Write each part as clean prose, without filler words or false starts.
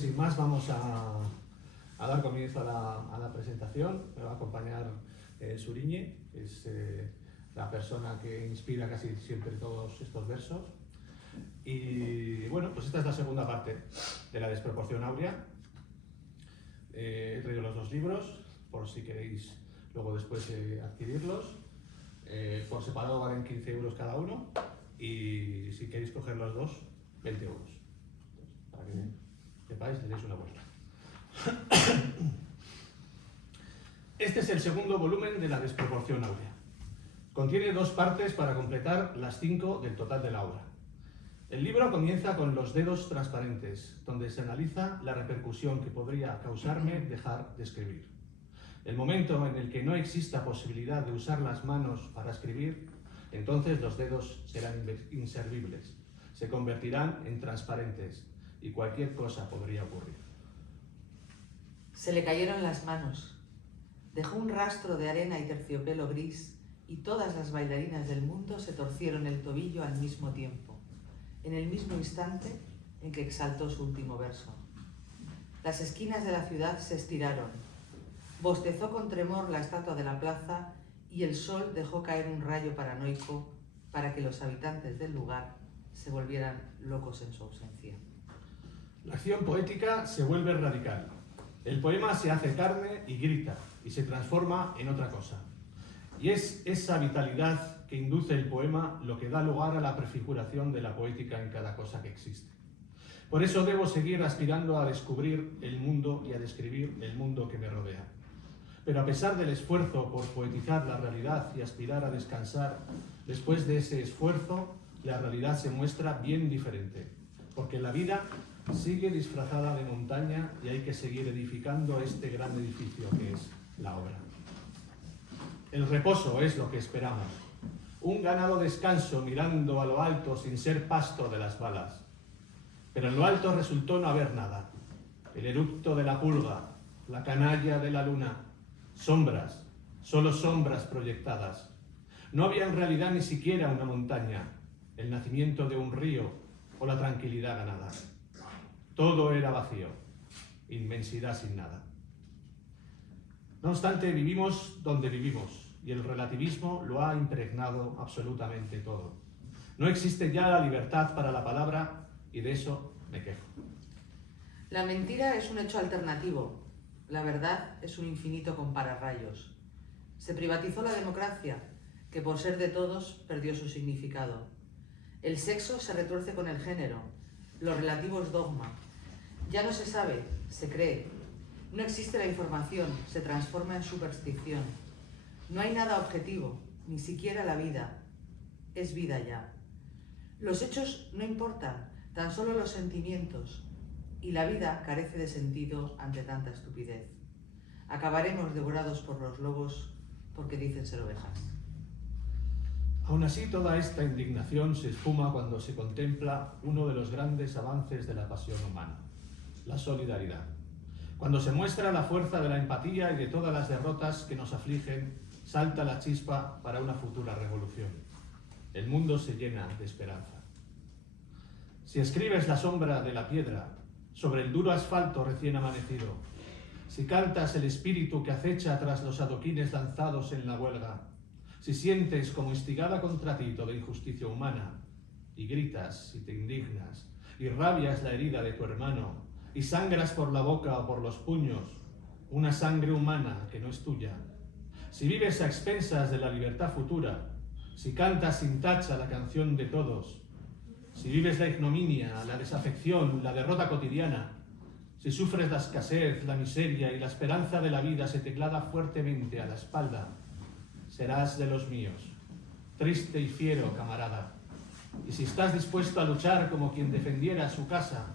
sin más vamos a dar comienzo a la presentación. Me va a acompañar Suriñe, que es la persona que inspira casi siempre todos estos versos. Y bueno, pues esta es la segunda parte de la desproporción áurea. He traído los dos libros, por si queréis luego después adquirirlos. Por separado valen 15 euros cada uno y si queréis coger los dos, 20 euros. Entonces, para que sepáis, le deis una vuelta. Este es el segundo volumen de la desproporción áurea. Contiene dos partes para completar las 5 del total de la obra. El libro comienza con los dedos transparentes, donde se analiza la repercusión que podría causarme dejar de escribir. El momento en el que no exista posibilidad de usar las manos para escribir, entonces los dedos serán inservibles, se convertirán en transparentes y cualquier cosa podría ocurrir. Se le cayeron las manos. Dejó un rastro de arena y terciopelo gris y todas las bailarinas del mundo se torcieron el tobillo al mismo tiempo, en el mismo instante en que exaltó su último verso. Las esquinas de la ciudad se estiraron. Bostezó con tremor la estatua de la plaza y el sol dejó caer un rayo paranoico para que los habitantes del lugar se volvieran locos en su ausencia. La acción poética se vuelve radical. El poema se hace carne y grita y se transforma en otra cosa. Y es esa vitalidad que induce el poema lo que da lugar a la prefiguración de la poética en cada cosa que existe. Por eso debo seguir aspirando a descubrir el mundo y a describir el mundo que me rodea. Pero a pesar del esfuerzo por poetizar la realidad y aspirar a descansar, después de ese esfuerzo, la realidad se muestra bien diferente, porque la vida sigue disfrazada de montaña y hay que seguir edificando este gran edificio que es la obra. El reposo es lo que esperamos, un ganado descanso mirando a lo alto sin ser pasto de las balas. Pero en lo alto resultó no haber nada, el eructo de la pulga, la canalla de la luna, sombras, solo sombras proyectadas. No había en realidad ni siquiera una montaña, el nacimiento de un río o la tranquilidad ganada. Todo era vacío, inmensidad sin nada. No obstante, vivimos donde vivimos y el relativismo lo ha impregnado absolutamente todo. No existe ya la libertad para la palabra y de eso me quejo. La mentira es un hecho alternativo. La verdad es un infinito con pararrayos. Se privatizó la democracia, que por ser de todos perdió su significado. El sexo se retuerce con el género. Lo relativo es dogma. Ya no se sabe, se cree. No existe la información, se transforma en superstición. No hay nada objetivo, ni siquiera la vida. Es vida ya. Los hechos no importan, tan solo los sentimientos. Y la vida carece de sentido ante tanta estupidez. Acabaremos devorados por los lobos porque dicen ser ovejas. Aún así, toda esta indignación se esfuma cuando se contempla uno de los grandes avances de la pasión humana, la solidaridad. Cuando se muestra la fuerza de la empatía y de todas las derrotas que nos afligen, salta la chispa para una futura revolución. El mundo se llena de esperanza. Si escribes la sombra de la piedra sobre el duro asfalto recién amanecido, si cantas el espíritu que acecha tras los adoquines lanzados en la huelga, si sientes como instigada contra ti toda injusticia humana, y gritas y te indignas, y rabias la herida de tu hermano, y sangras por la boca o por los puños, una sangre humana que no es tuya, si vives a expensas de la libertad futura, si cantas sin tacha la canción de todos, si vives la ignominia, la desafección, la derrota cotidiana, si sufres la escasez, la miseria y la esperanza de la vida se te clava fuertemente a la espalda, serás de los míos, triste y fiero camarada. Y si estás dispuesto a luchar como quien defendiera su casa,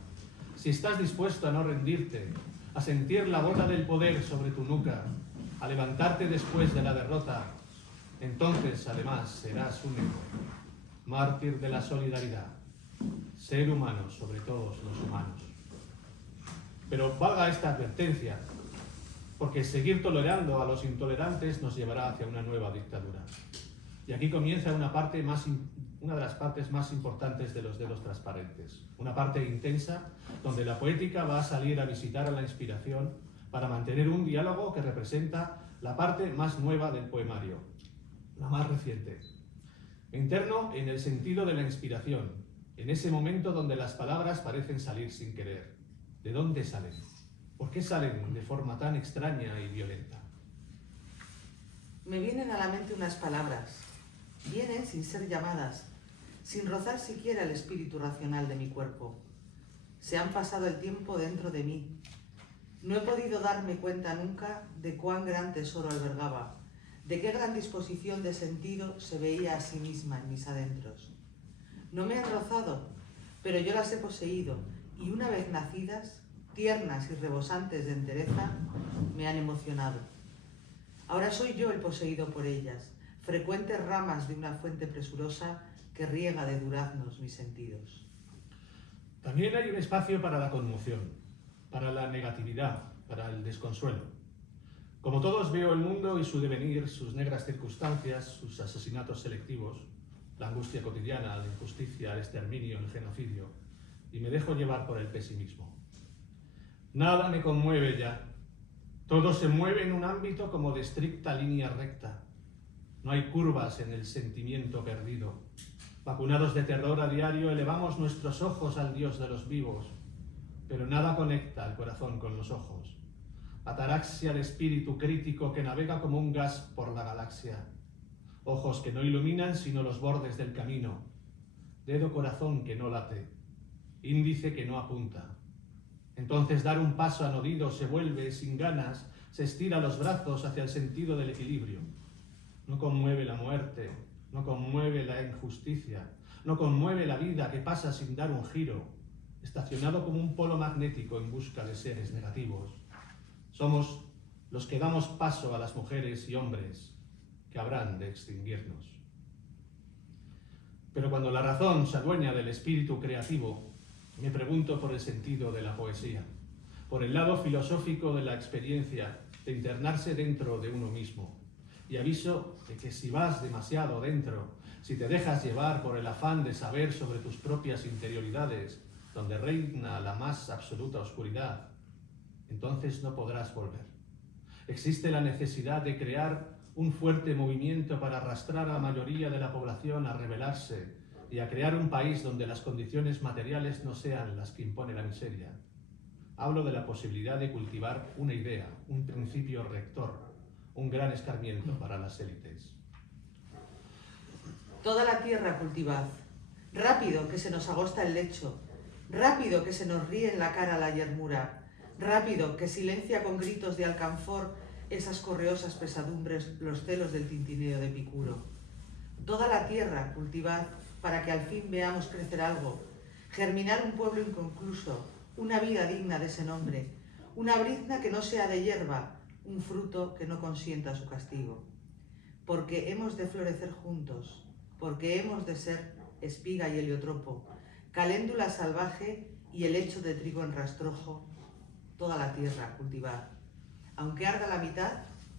si estás dispuesto a no rendirte, a sentir la bola del poder sobre tu nuca, a levantarte después de la derrota, entonces además serás un héroe, mártir de la solidaridad, ser humano sobre todos los humanos. Pero valga esta advertencia, porque seguir tolerando a los intolerantes nos llevará hacia una nueva dictadura. Y aquí comienza una de las partes más importantes de los dedos transparentes. Una parte intensa donde la poética va a salir a visitar a la inspiración para mantener un diálogo que representa la parte más nueva del poemario, la más reciente. Me interno en el sentido de la inspiración, en ese momento donde las palabras parecen salir sin querer. ¿De dónde salen? ¿Por qué salen de forma tan extraña y violenta? Me vienen a la mente unas palabras. Vienen sin ser llamadas, sin rozar siquiera el espíritu racional de mi cuerpo. Se han pasado el tiempo dentro de mí. No he podido darme cuenta nunca de cuán gran tesoro albergaba, de qué gran disposición de sentido se veía a sí misma en mis adentros. No me han rozado, pero yo las he poseído, y una vez nacidas, tiernas y rebosantes de entereza, me han emocionado. Ahora soy yo el poseído por ellas, frecuentes ramas de una fuente presurosa que riega de duraznos mis sentidos. También hay un espacio para la conmoción, para la negatividad, para el desconsuelo. Como todos veo el mundo y su devenir, sus negras circunstancias, sus asesinatos selectivos, la angustia cotidiana, la injusticia, el exterminio, el genocidio, y me dejo llevar por el pesimismo. Nada me conmueve ya. Todo se mueve en un ámbito como de estricta línea recta. No hay curvas en el sentimiento perdido. Vacunados de terror a diario, elevamos nuestros ojos al Dios de los vivos, pero nada conecta el corazón con los ojos. Ataraxia de espíritu crítico que navega como un gas por la galaxia. Ojos que no iluminan sino los bordes del camino. Dedo corazón que no late. Índice que no apunta. Entonces dar un paso anodido se vuelve sin ganas, se estira los brazos hacia el sentido del equilibrio. No conmueve la muerte, no conmueve la injusticia, no conmueve la vida que pasa sin dar un giro, estacionado como un polo magnético en busca de seres negativos. Somos los que damos paso a las mujeres y hombres que habrán de extinguirnos. Pero cuando la razón se adueña del espíritu creativo, me pregunto por el sentido de la poesía, por el lado filosófico de la experiencia de internarse dentro de uno mismo. Y aviso de que si vas demasiado dentro, si te dejas llevar por el afán de saber sobre tus propias interioridades, donde reina la más absoluta oscuridad, entonces no podrás volver. Existe la necesidad de crear un fuerte movimiento para arrastrar a la mayoría de la población a rebelarse y a crear un país donde las condiciones materiales no sean las que impone la miseria. Hablo de la posibilidad de cultivar una idea, un principio rector, un gran escarmiento para las élites. Toda la tierra cultivad, rápido que se nos agosta el lecho, rápido que se nos ríe en la cara la yermura, rápido que silencia con gritos de alcanfor esas correosas pesadumbres los celos del tintineo de Epicuro. Toda la tierra cultivad para que al fin veamos crecer algo, germinar un pueblo inconcluso, una vida digna de ese nombre, una brizna que no sea de hierba, un fruto que no consienta su castigo. Porque hemos de florecer juntos, porque hemos de ser espiga y heliotropo, caléndula salvaje y helecho de trigo en rastrojo, toda la tierra cultivad. Aunque arda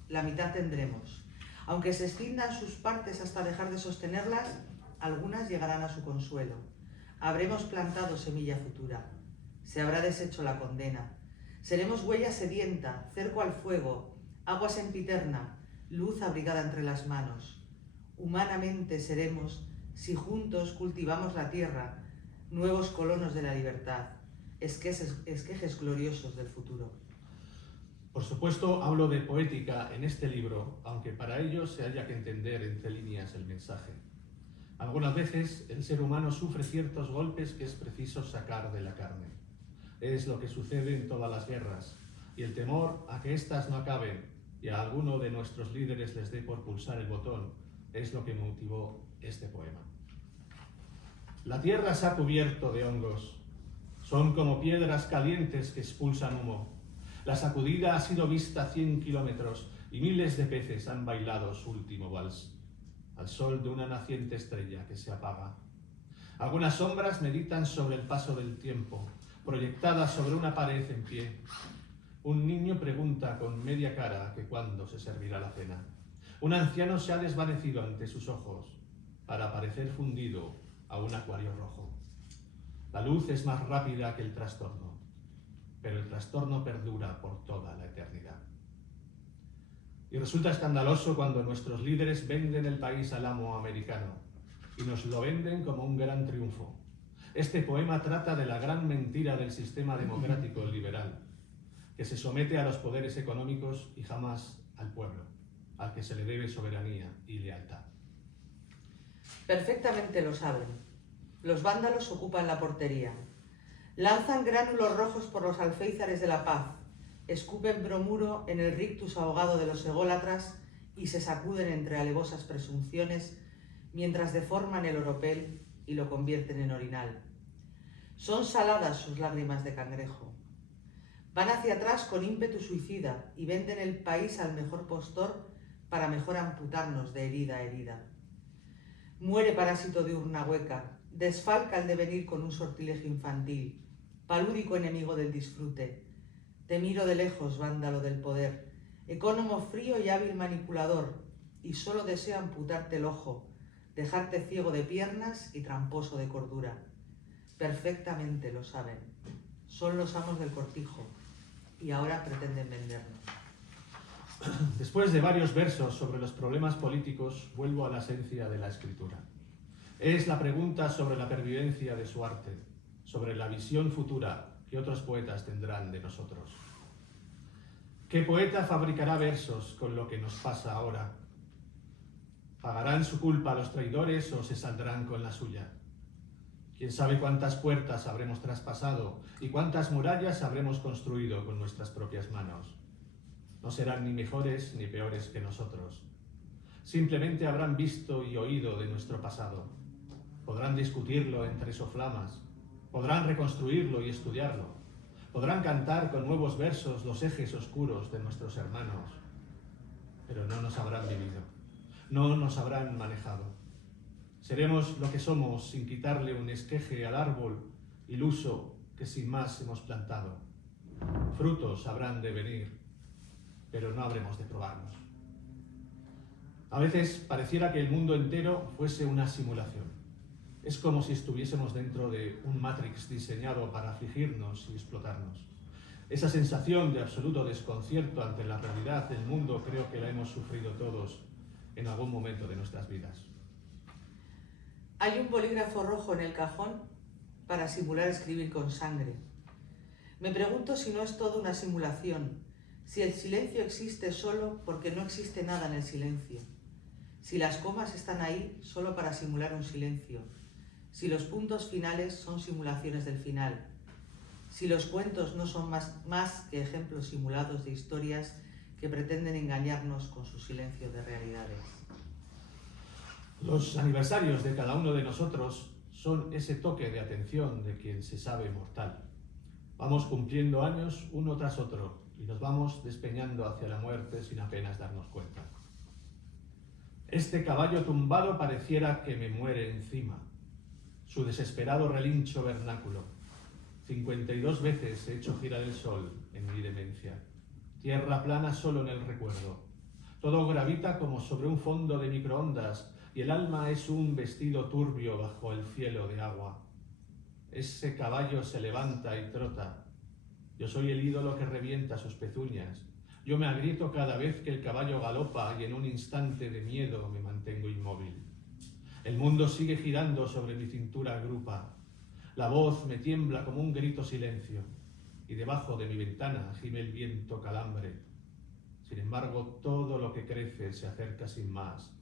la mitad tendremos. Aunque se escindan sus partes hasta dejar de sostenerlas, algunas llegarán a su consuelo. Habremos plantado semilla futura. Se habrá deshecho la condena. Seremos huella sedienta, cerco al fuego, agua sempiterna, luz abrigada entre las manos. Humanamente seremos, si juntos cultivamos la tierra, nuevos colonos de la libertad, esquejes gloriosos del futuro. Por supuesto, hablo de poética en este libro, aunque para ello se haya que entender entre líneas el mensaje. Algunas veces el ser humano sufre ciertos golpes que es preciso sacar de la carne. Es lo que sucede en todas las guerras, y el temor a que éstas no acaben y a alguno de nuestros líderes les dé por pulsar el botón es lo que motivó este poema. La tierra se ha cubierto de hongos. Son como piedras calientes que expulsan humo. La sacudida ha sido vista a 100 kilómetros y miles de peces han bailado su último vals, al sol de una naciente estrella que se apaga. Algunas sombras meditan sobre el paso del tiempo, proyectadas sobre una pared en pie. Un niño pregunta con media cara que cuándo se servirá la cena. Un anciano se ha desvanecido ante sus ojos para parecer fundido a un acuario rojo. La luz es más rápida que el trastorno, pero el trastorno perdura por toda la eternidad. Y resulta escandaloso cuando nuestros líderes venden el país al amo americano y nos lo venden como un gran triunfo. Este poema trata de la gran mentira del sistema democrático liberal, que se somete a los poderes económicos y jamás al pueblo, al que se le debe soberanía y lealtad. Perfectamente lo saben. Los vándalos ocupan la portería. Lanzan gránulos rojos por los alféizares de la paz, escupen bromuro en el rictus ahogado de los ególatras y se sacuden entre alevosas presunciones mientras deforman el oropel y lo convierten en orinal. Son saladas sus lágrimas de cangrejo. Van hacia atrás con ímpetu suicida y venden el país al mejor postor para mejor amputarnos de herida a herida. Muere parásito de urna hueca, desfalca el devenir con un sortilegio infantil, palúdico enemigo del disfrute. Te miro de lejos, vándalo del poder, ecónomo frío y hábil manipulador, y solo deseo amputarte el ojo, dejarte ciego de piernas y tramposo de cordura. Perfectamente lo saben. Son los amos del cortijo, y ahora pretenden vendernos. Después de varios versos sobre los problemas políticos, vuelvo a la esencia de la escritura. Es la pregunta sobre la pervivencia de su arte, sobre la visión futura que otros poetas tendrán de nosotros. ¿Qué poeta fabricará versos con lo que nos pasa ahora? ¿Pagarán su culpa los traidores o se saldrán con la suya? ¿Quién sabe cuántas puertas habremos traspasado y cuántas murallas habremos construido con nuestras propias manos? No serán ni mejores ni peores que nosotros. Simplemente habrán visto y oído de nuestro pasado. Podrán discutirlo entre soflamas. Podrán reconstruirlo y estudiarlo. Podrán cantar con nuevos versos los ejes oscuros de nuestros hermanos. Pero no nos habrán vivido. No nos habrán manejado. Seremos lo que somos sin quitarle un esqueje al árbol iluso que sin más hemos plantado. Frutos habrán de venir, pero no habremos de probarlos. A veces pareciera que el mundo entero fuese una simulación. Es como si estuviésemos dentro de un Matrix diseñado para afligirnos y explotarnos. Esa sensación de absoluto desconcierto ante la realidad del mundo creo que la hemos sufrido todos en algún momento de nuestras vidas. Hay un bolígrafo rojo en el cajón para simular escribir con sangre. Me pregunto si no es todo una simulación, si el silencio existe solo porque no existe nada en el silencio, si las comas están ahí solo para simular un silencio, si los puntos finales son simulaciones del final, si los cuentos no son más que ejemplos simulados de historias que pretenden engañarnos con su silencio de realidades. Los aniversarios de cada uno de nosotros son ese toque de atención de quien se sabe mortal. Vamos cumpliendo años uno tras otro y nos vamos despeñando hacia la muerte sin apenas darnos cuenta. Este caballo tumbado pareciera que me muere encima. Su desesperado relincho vernáculo. 52 veces he hecho girar el sol en mi demencia. Tierra plana solo en el recuerdo. Todo gravita como sobre un fondo de microondas y el alma es un vestido turbio bajo el cielo de agua. Ese caballo se levanta y trota. Yo soy el ídolo que revienta sus pezuñas. Yo me agrieto cada vez que el caballo galopa y en un instante de miedo me mantengo inmóvil. El mundo sigue girando sobre mi cintura grupa. La voz me tiembla como un grito silencio y debajo de mi ventana gime el viento calambre. Sin embargo, todo lo que crece se acerca sin más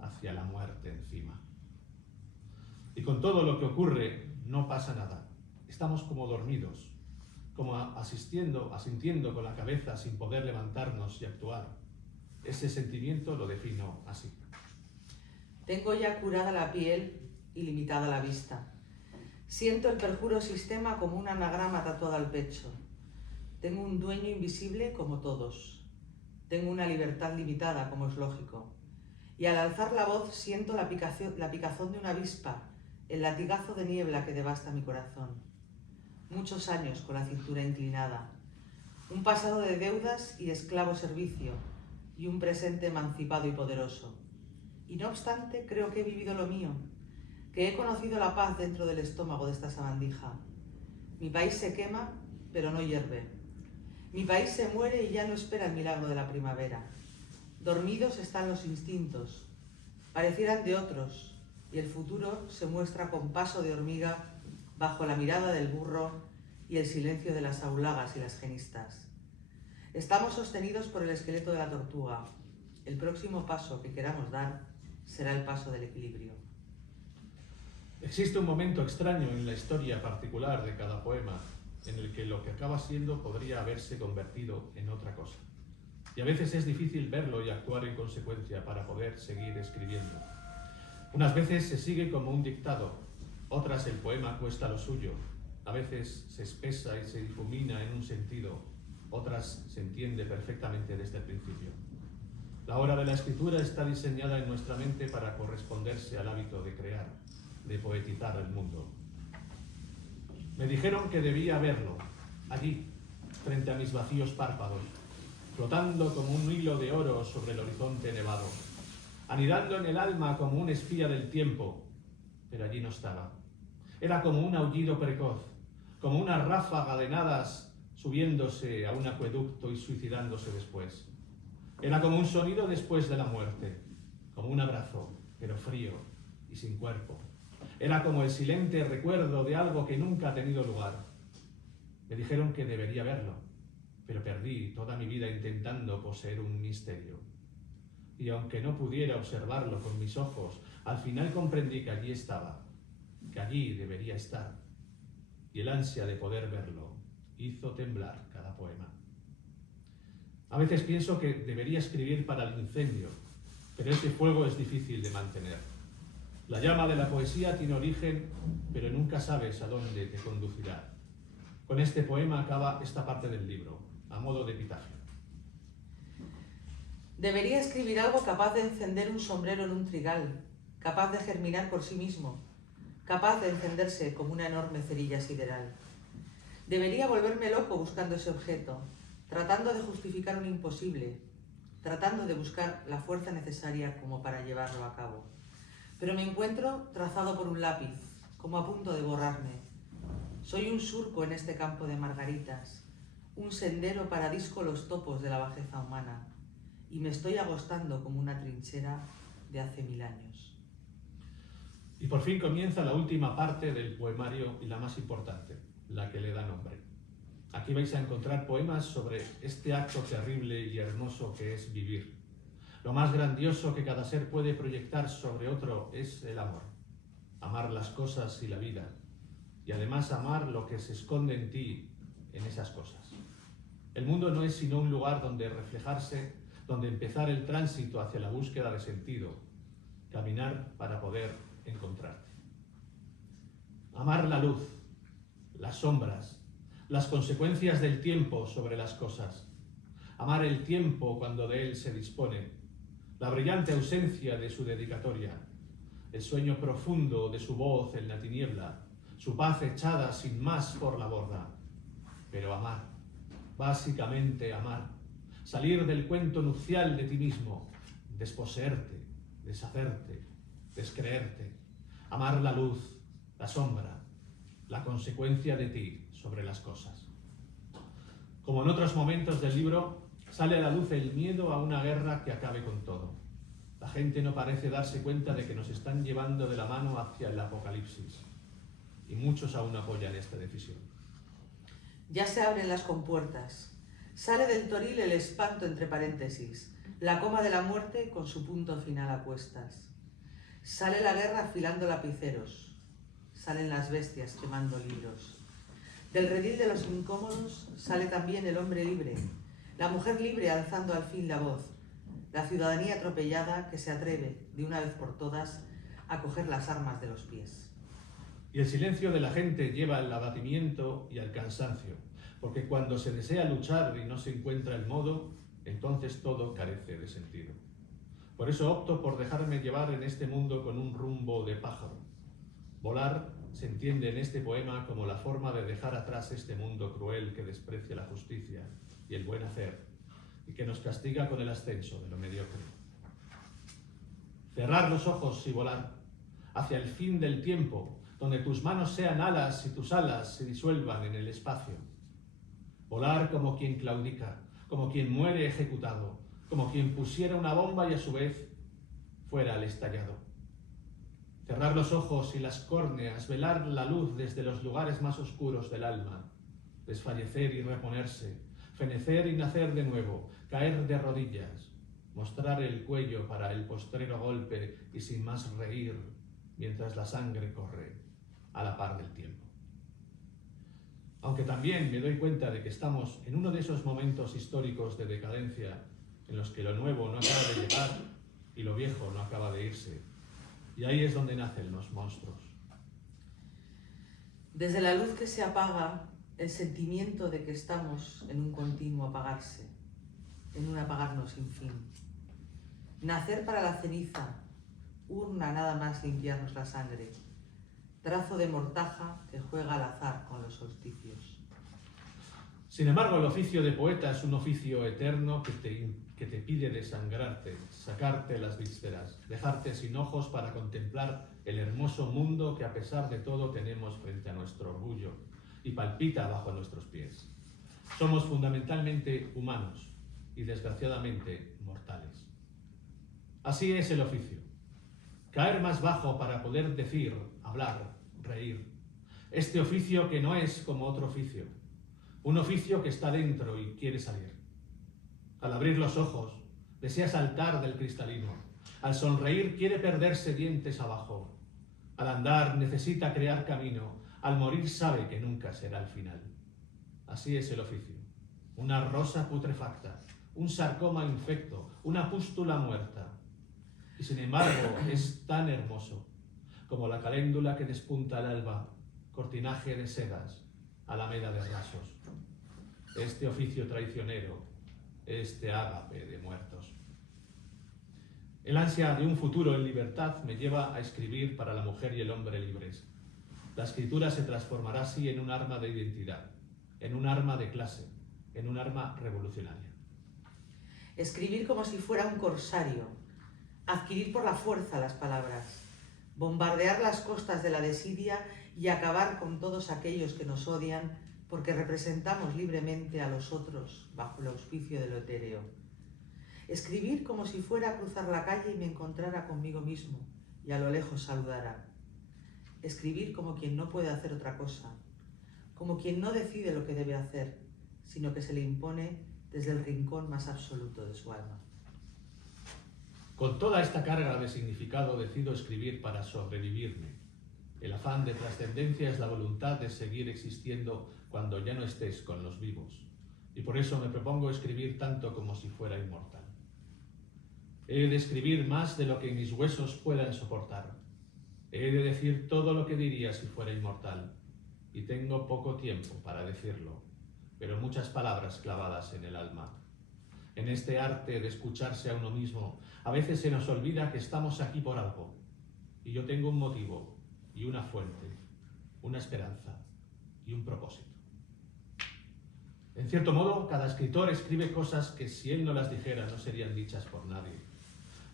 hacia la muerte encima. Y con todo lo que ocurre no pasa nada. Estamos como dormidos, como asintiendo con la cabeza sin poder levantarnos y actuar. Ese sentimiento lo defino así. Tengo ya curada la piel y limitada la vista. Siento el perjuro sistema como un anagrama tatuado al pecho. Tengo un dueño invisible como todos. Tengo una libertad limitada, como es lógico. Y al alzar la voz siento la picazón de una avispa, el latigazo de niebla que devasta mi corazón. Muchos años con la cintura inclinada. Un pasado de deudas y esclavo servicio. y un presente emancipado y poderoso. Y no obstante, creo que he vivido lo mío, que he conocido la paz dentro del estómago de esta sabandija. Mi país se quema, pero no hierve. Mi país se muere y ya no espera el milagro de la primavera. Dormidos están los instintos, parecieran de otros, y el futuro se muestra con paso de hormiga bajo la mirada del burro y el silencio de las aulagas y las genistas. Estamos sostenidos por el esqueleto de la tortuga. El próximo paso que queramos dar será el paso del equilibrio. Existe un momento extraño en la historia particular de cada poema en el que lo que acaba siendo podría haberse convertido en otra cosa. Y a veces es difícil verlo y actuar en consecuencia para poder seguir escribiendo. Unas veces se sigue como un dictado, otras el poema cuesta lo suyo. A veces se espesa y se difumina en un sentido, otras se entiende perfectamente desde el principio. La hora de la escritura está diseñada en nuestra mente para corresponderse al hábito de crear, de poetizar el mundo. Me dijeron que debía verlo, allí, frente a mis vacíos párpados, flotando como un hilo de oro sobre el horizonte nevado, anidando en el alma como un espía del tiempo, pero allí no estaba. Era como un aullido precoz, como una ráfaga de nadas subiéndose a un acueducto y suicidándose después. Era como un sonido después de la muerte, como un abrazo, pero frío y sin cuerpo. Era como el silente recuerdo de algo que nunca ha tenido lugar. Me dijeron que debería verlo, pero perdí toda mi vida intentando poseer un misterio. Y aunque no pudiera observarlo con mis ojos, al final comprendí que allí estaba, que allí debería estar. Y el ansia de poder verlo hizo temblar cada poema. A veces pienso que debería escribir para el incendio, pero ese fuego es difícil de mantener. La llama de la poesía tiene origen, pero nunca sabes a dónde te conducirá. Con este poema acaba esta parte del libro, a modo de epitafio. Debería escribir algo capaz de encender un sombrero en un trigal, capaz de germinar por sí mismo, capaz de encenderse como una enorme cerilla sideral. Debería volverme loco buscando ese objeto, tratando de justificar un imposible, tratando de buscar la fuerza necesaria como para llevarlo a cabo. Pero me encuentro trazado por un lápiz, como a punto de borrarme. Soy un surco en este campo de margaritas, un sendero para disco los topos de la bajeza humana, y me estoy agostando como una trinchera de hace 1000 años. Y por fin comienza la última parte del poemario y la más importante, la que le da nombre. Aquí vais a encontrar poemas sobre este acto terrible y hermoso que es vivir. Lo más grandioso que cada ser puede proyectar sobre otro es el amor. Amar las cosas y la vida. Y además amar lo que se esconde en ti, en esas cosas. El mundo no es sino un lugar donde reflejarse, donde empezar el tránsito hacia la búsqueda de sentido. Caminar para poder encontrarte. Amar la luz, las sombras, las consecuencias del tiempo sobre las cosas. Amar el tiempo cuando de él se dispone. La brillante ausencia de su dedicatoria, el sueño profundo de su voz en la tiniebla, su paz echada sin más por la borda. Pero amar, básicamente amar, salir del cuento nupcial de ti mismo, desposeerte, deshacerte, descreerte, amar la luz, la sombra, la consecuencia de ti sobre las cosas. Como en otros momentos del libro, sale a la luz el miedo a una guerra que acabe con todo. La gente no parece darse cuenta de que nos están llevando de la mano hacia el apocalipsis. Y muchos aún apoyan esta decisión. Ya se abren las compuertas. Sale del toril el espanto entre paréntesis, la coma de la muerte con su punto final a cuestas. Sale la guerra afilando lapiceros. Salen las bestias quemando libros. Del redil de los incómodos sale también el hombre libre, la mujer libre alzando al fin la voz, la ciudadanía atropellada que se atreve, de una vez por todas, a coger las armas de los pies. Y el silencio de la gente lleva al abatimiento y al cansancio, porque cuando se desea luchar y no se encuentra el modo, entonces todo carece de sentido. Por eso opto por dejarme llevar en este mundo con un rumbo de pájaro. Volar se entiende en este poema como la forma de dejar atrás este mundo cruel que desprecia la justicia y el buen hacer, y que nos castiga con el ascenso de lo mediocre. Cerrar los ojos y volar hacia el fin del tiempo, donde tus manos sean alas y tus alas se disuelvan en el espacio. Volar como quien claudica, como quien muere ejecutado, como quien pusiera una bomba y a su vez fuera el estallado. Cerrar los ojos y las córneas, velar la luz desde los lugares más oscuros del alma, desfallecer y reponerse, fenecer y nacer de nuevo, caer de rodillas, mostrar el cuello para el postrero golpe y sin más reír mientras la sangre corre a la par del tiempo. Aunque también me doy cuenta de que estamos en uno de esos momentos históricos de decadencia en los que lo nuevo no acaba de llegar y lo viejo no acaba de irse. Y ahí es donde nacen los monstruos. Desde la luz que se apaga, el sentimiento de que estamos en un continuo apagarse, en un apagarnos sin fin. Nacer para la ceniza, urna nada más limpiarnos la sangre, trazo de mortaja que juega al azar con los solsticios. Sin embargo, el oficio de poeta es un oficio eterno que te pide desangrarte, sacarte las vísceras, dejarte sin ojos para contemplar el hermoso mundo que a pesar de todo tenemos frente a nuestro orgullo y palpita bajo nuestros pies. Somos fundamentalmente humanos y desgraciadamente mortales. Así es el oficio. Caer más bajo para poder decir, hablar, reír. Este oficio que no es como otro oficio. Un oficio que está dentro y quiere salir. Al abrir los ojos, desea saltar del cristalino. Al sonreír, quiere perderse dientes abajo. Al andar, necesita crear camino. Al morir, sabe que nunca será el final. Así es el oficio. Una rosa putrefacta, un sarcoma infecto, una pústula muerta. Y sin embargo, es tan hermoso como la caléndula que despunta al alba, cortinaje de sedas, alameda de rasos. Este oficio traicionero, este ágape de muertos. El ansia de un futuro en libertad me lleva a escribir para la mujer y el hombre libres. La escritura se transformará así en un arma de identidad, en un arma de clase, en un arma revolucionaria. Escribir como si fuera un corsario, adquirir por la fuerza las palabras, bombardear las costas de la desidia y acabar con todos aquellos que nos odian porque representamos libremente a los otros bajo el auspicio de lo etéreo. Escribir como si fuera a cruzar la calle y me encontrara conmigo mismo y a lo lejos saludara. Escribir como quien no puede hacer otra cosa, como quien no decide lo que debe hacer, sino que se le impone desde el rincón más absoluto de su alma. Con toda esta carga de significado decido escribir para sobrevivirme. El afán de trascendencia es la voluntad de seguir existiendo cuando ya no estés con los vivos. Y por eso me propongo escribir tanto como si fuera inmortal. He de escribir más de lo que mis huesos puedan soportar. He de decir todo lo que diría si fuera inmortal. Y tengo poco tiempo para decirlo, pero muchas palabras clavadas en el alma. En este arte de escucharse a uno mismo, a veces se nos olvida que estamos aquí por algo. Y yo tengo un motivo y una fuente, una esperanza y un propósito. En cierto modo, cada escritor escribe cosas que si él no las dijera no serían dichas por nadie.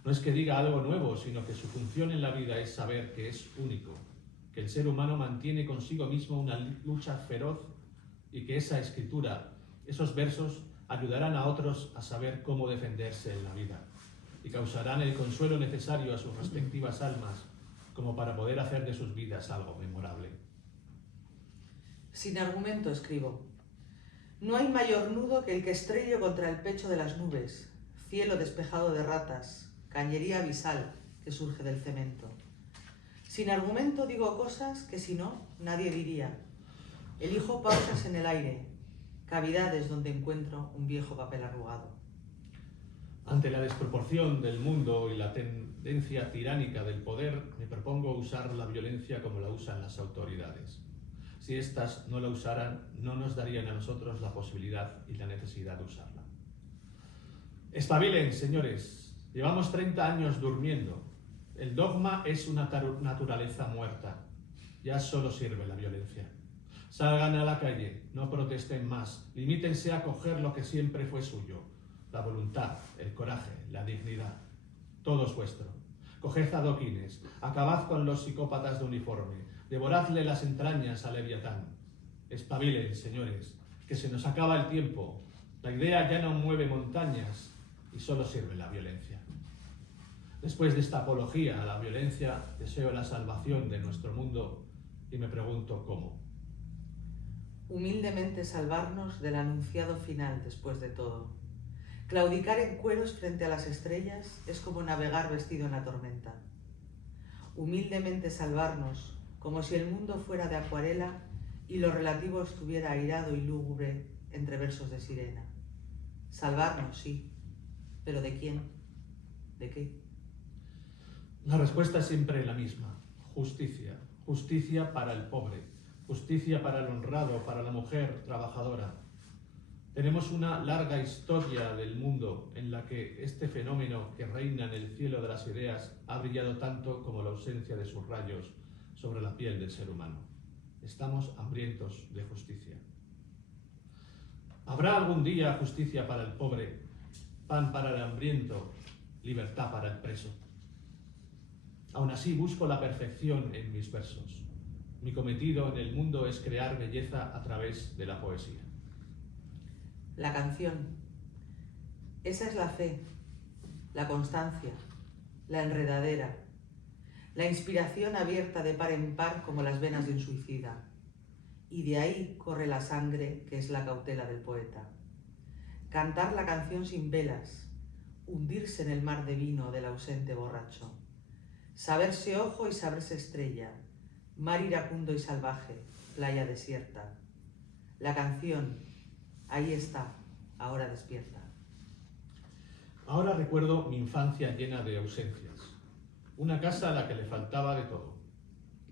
No es que diga algo nuevo, sino que su función en la vida es saber que es único, que el ser humano mantiene consigo mismo una lucha feroz y que esa escritura, esos versos, ayudarán a otros a saber cómo defenderse en la vida y causarán el consuelo necesario a sus respectivas almas como para poder hacer de sus vidas algo memorable. Sin argumento escribo. No hay mayor nudo que el que estrello contra el pecho de las nubes, cielo despejado de ratas, cañería abisal que surge del cemento. Sin argumento digo cosas que si no, nadie diría. Elijo pausas en el aire, cavidades donde encuentro un viejo papel arrugado. Ante la desproporción del mundo y la tendencia tiránica del poder, me propongo usar la violencia como la usan las autoridades. Si éstas no la usaran, no nos darían a nosotros la posibilidad y la necesidad de usarla. Espabilen, señores. Llevamos 30 años durmiendo. El dogma es una naturaleza muerta. Ya solo sirve la violencia. Salgan a la calle, no protesten más, limítense a coger lo que siempre fue suyo. la voluntad, el coraje, la dignidad. Todo es vuestro. Coged adoquines, acabad con los psicópatas de uniforme, devoradle las entrañas a Leviatán. Espabilen, señores, que se nos acaba el tiempo. La idea ya no mueve montañas y solo sirve la violencia. Después de esta apología a la violencia, deseo la salvación de nuestro mundo y me pregunto cómo. Humildemente salvarnos del anunciado final después de todo. Claudicar en cueros frente a las estrellas es como navegar vestido en la tormenta. Humildemente salvarnos, como si el mundo fuera de acuarela y lo relativo estuviera airado y lúgubre entre versos de sirena. Salvarnos, sí, pero ¿de quién? ¿De qué? La respuesta es siempre la misma: justicia. Justicia para el pobre, justicia para el honrado, para la mujer trabajadora. Tenemos una larga historia del mundo en la que este fenómeno que reina en el cielo de las ideas ha brillado tanto como la ausencia de sus rayos sobre la piel del ser humano. Estamos hambrientos de justicia. ¿Habrá algún día justicia para el pobre, pan para el hambriento, libertad para el preso? Aún así busco la perfección en mis versos. Mi cometido en el mundo es crear belleza a través de la poesía. La canción. Esa es la fe, la constancia, la enredadera, la inspiración abierta de par en par como las venas de un suicida. Y de ahí corre la sangre que es la cautela del poeta. Cantar la canción sin velas, hundirse en el mar de vino del ausente borracho. Saberse ojo y saberse estrella, mar iracundo y salvaje, playa desierta. La canción. Ahí está, ahora despierta. Ahora recuerdo mi infancia llena de ausencias. Una casa a la que le faltaba de todo.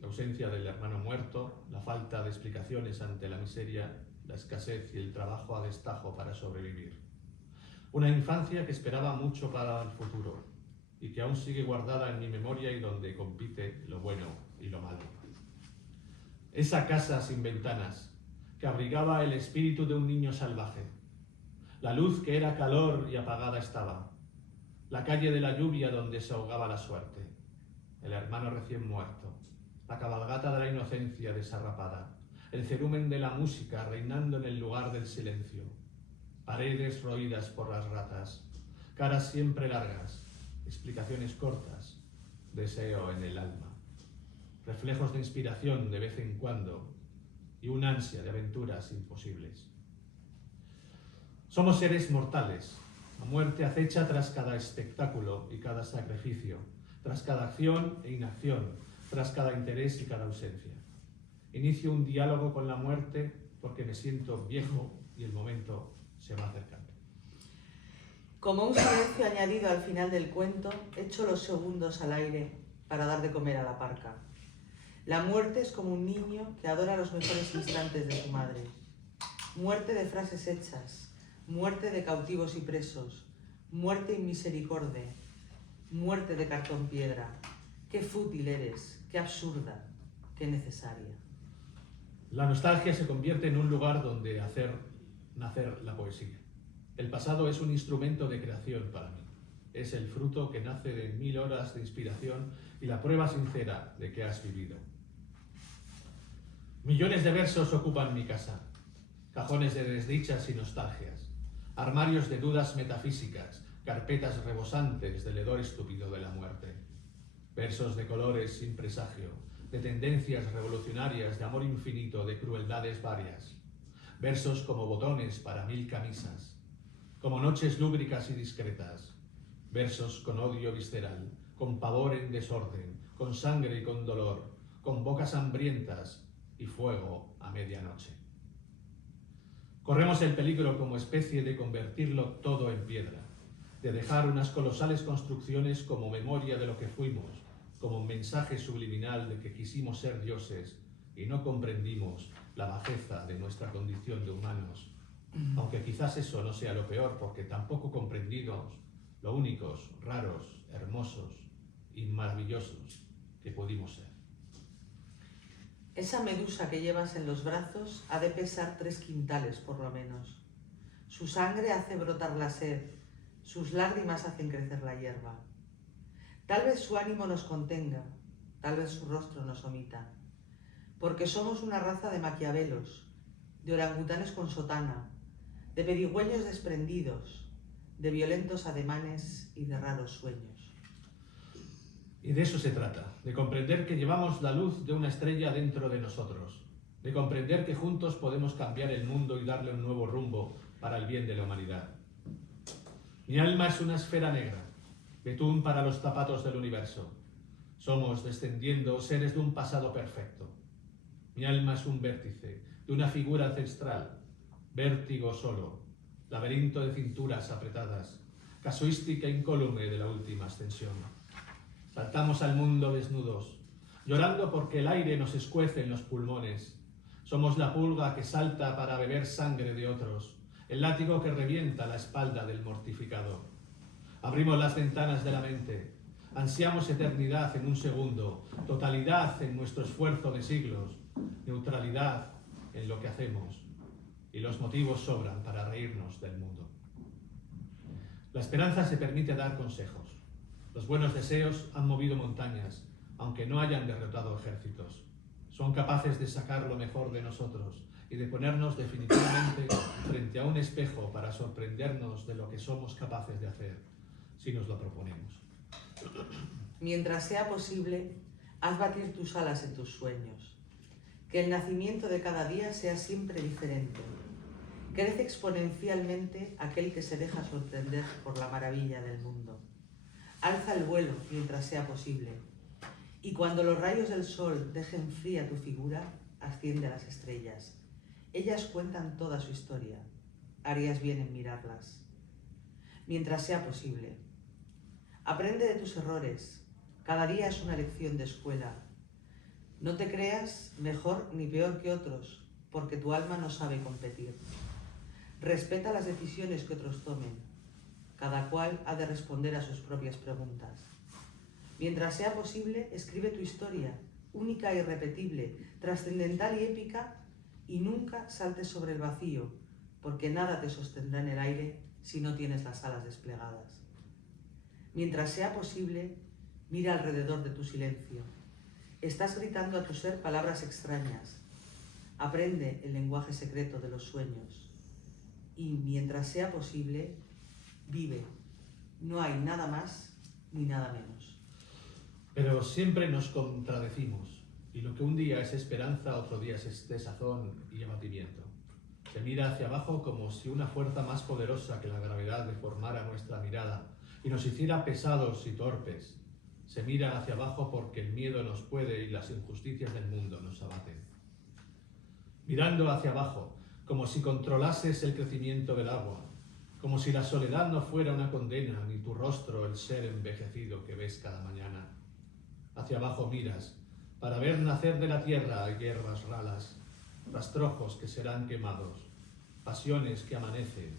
La ausencia del hermano muerto, la falta de explicaciones ante la miseria, la escasez y el trabajo a destajo para sobrevivir. Una infancia que esperaba mucho para el futuro y que aún sigue guardada en mi memoria y donde compite lo bueno y lo malo. Esa casa sin ventanas, que abrigaba el espíritu de un niño salvaje. La luz que era calor y apagada estaba. La calle de la lluvia donde se ahogaba la suerte. El hermano recién muerto. La cabalgata de la inocencia desarrapada. El cerumen de la música reinando en el lugar del silencio. Paredes roídas por las ratas. Caras siempre largas. Explicaciones cortas. Deseo en el alma. Reflejos de inspiración de vez en cuando. Y una ansia de aventuras imposibles. Somos seres mortales. La muerte acecha tras cada espectáculo y cada sacrificio, tras cada acción e inacción, tras cada interés y cada ausencia. Inicio un diálogo con la muerte porque me siento viejo y el momento se va acercando. Como un silencio añadido al final del cuento, echo los segundos al aire para dar de comer a la parca. La muerte es como un niño que adora los mejores instantes de su madre. Muerte de frases hechas, muerte de cautivos y presos, muerte inmisericorde, muerte de cartón piedra. Qué fútil eres, qué absurda, qué necesaria. La nostalgia se convierte en un lugar donde hacer nacer la poesía. El pasado es un instrumento de creación para mí. Es el fruto que nace de 1000 horas de inspiración y la prueba sincera de que has vivido. Millones de versos ocupan mi casa, cajones de desdichas y nostalgias, armarios de dudas metafísicas, carpetas rebosantes del hedor estúpido de la muerte, versos de colores sin presagio, de tendencias revolucionarias, de amor infinito, de crueldades varias, versos como botones para 1000 camisas, como noches lúbricas y discretas, versos con odio visceral, con pavor en desorden, con sangre y con dolor, con bocas hambrientas y fuego a medianoche. Corremos el peligro como especie de convertirlo todo en piedra, de dejar unas colosales construcciones como memoria de lo que fuimos, como un mensaje subliminal de que quisimos ser dioses y no comprendimos la bajeza de nuestra condición de humanos, aunque quizás eso no sea lo peor, porque tampoco comprendimos lo únicos, raros, hermosos y maravillosos que pudimos ser. Esa medusa que llevas en los brazos ha de pesar 3 quintales por lo menos. Su sangre hace brotar la sed, sus lágrimas hacen crecer la hierba. Tal vez su ánimo nos contenga, tal vez su rostro nos omita, porque somos una raza de maquiavelos, de orangutanes con sotana, de pedigüeños desprendidos, de violentos ademanes y de raros sueños. Y de eso se trata, de comprender que llevamos la luz de una estrella dentro de nosotros, de comprender que juntos podemos cambiar el mundo y darle un nuevo rumbo para el bien de la humanidad. Mi alma es una esfera negra, betún para los zapatos del universo. Somos, descendiendo, seres de un pasado perfecto. Mi alma es un vértice, de una figura ancestral, vértigo solo, laberinto de cinturas apretadas, casuística incólume de la última ascensión. Saltamos al mundo desnudos, llorando porque el aire nos escuece en los pulmones. Somos la pulga que salta para beber sangre de otros, el látigo que revienta la espalda del mortificado. Abrimos las ventanas de la mente, ansiamos eternidad en un segundo, totalidad en nuestro esfuerzo de siglos, neutralidad en lo que hacemos, y los motivos sobran para reírnos del mundo. La esperanza se permite dar consejos. Los buenos deseos han movido montañas, aunque no hayan derrotado ejércitos. Son capaces de sacar lo mejor de nosotros y de ponernos definitivamente frente a un espejo para sorprendernos de lo que somos capaces de hacer, si nos lo proponemos. Mientras sea posible, haz batir tus alas en tus sueños. Que el nacimiento de cada día sea siempre diferente. Crece exponencialmente aquel que se deja sorprender por la maravilla del mundo. Alza el vuelo mientras sea posible. Y cuando los rayos del sol dejen fría tu figura, asciende a las estrellas. Ellas cuentan toda su historia. Harías bien en mirarlas. Mientras sea posible. Aprende de tus errores. Cada día es una lección de escuela. No te creas mejor ni peor que otros, porque tu alma no sabe competir. Respeta las decisiones que otros tomen. Cada cual ha de responder a sus propias preguntas. Mientras sea posible, escribe tu historia, única e irrepetible, trascendental y épica, y nunca saltes sobre el vacío, porque nada te sostendrá en el aire si no tienes las alas desplegadas. Mientras sea posible, mira alrededor de tu silencio. Estás gritando a tu ser palabras extrañas. Aprende el lenguaje secreto de los sueños. Y mientras sea posible, vive. No hay nada más ni nada menos. Pero siempre nos contradecimos, y lo que un día es esperanza, otro día es desazón y abatimiento. Se mira hacia abajo como si una fuerza más poderosa que la gravedad deformara nuestra mirada y nos hiciera pesados y torpes. Se mira hacia abajo porque el miedo nos puede y las injusticias del mundo nos abaten. Mirando hacia abajo, como si controlases el crecimiento del agua, como si la soledad no fuera una condena, ni tu rostro el ser envejecido que ves cada mañana. Hacia abajo miras, para ver nacer de la tierra hierbas ralas, rastrojos que serán quemados, pasiones que amanecen,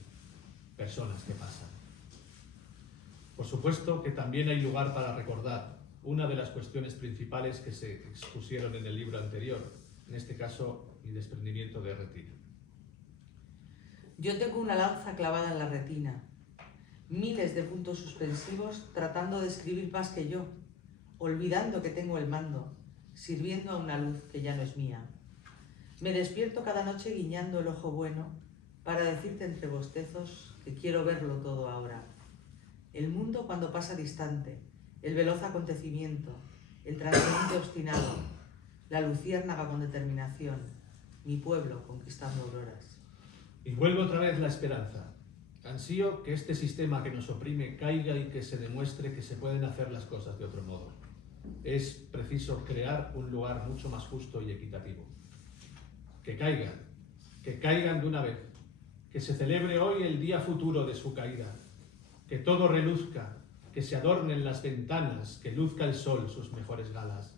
personas que pasan. Por supuesto que también hay lugar para recordar una de las cuestiones principales que se expusieron en el libro anterior, en este caso, mi desprendimiento de retiro. Yo tengo una lanza clavada en la retina, miles de puntos suspensivos tratando de escribir más que yo, olvidando que tengo el mando, sirviendo a una luz que ya no es mía. Me despierto cada noche guiñando el ojo bueno para decirte entre bostezos que quiero verlo todo ahora. El mundo cuando pasa distante, el veloz acontecimiento, el transeúnte obstinado, la luciérnaga con determinación, mi pueblo conquistando auroras. Y vuelve otra vez la esperanza. Ansío que este sistema que nos oprime caiga y que se demuestre que se pueden hacer las cosas de otro modo. Es preciso crear un lugar mucho más justo y equitativo. Que caigan de una vez, que se celebre hoy el día futuro de su caída, que todo reluzca, que se adornen las ventanas, que luzca el sol sus mejores galas,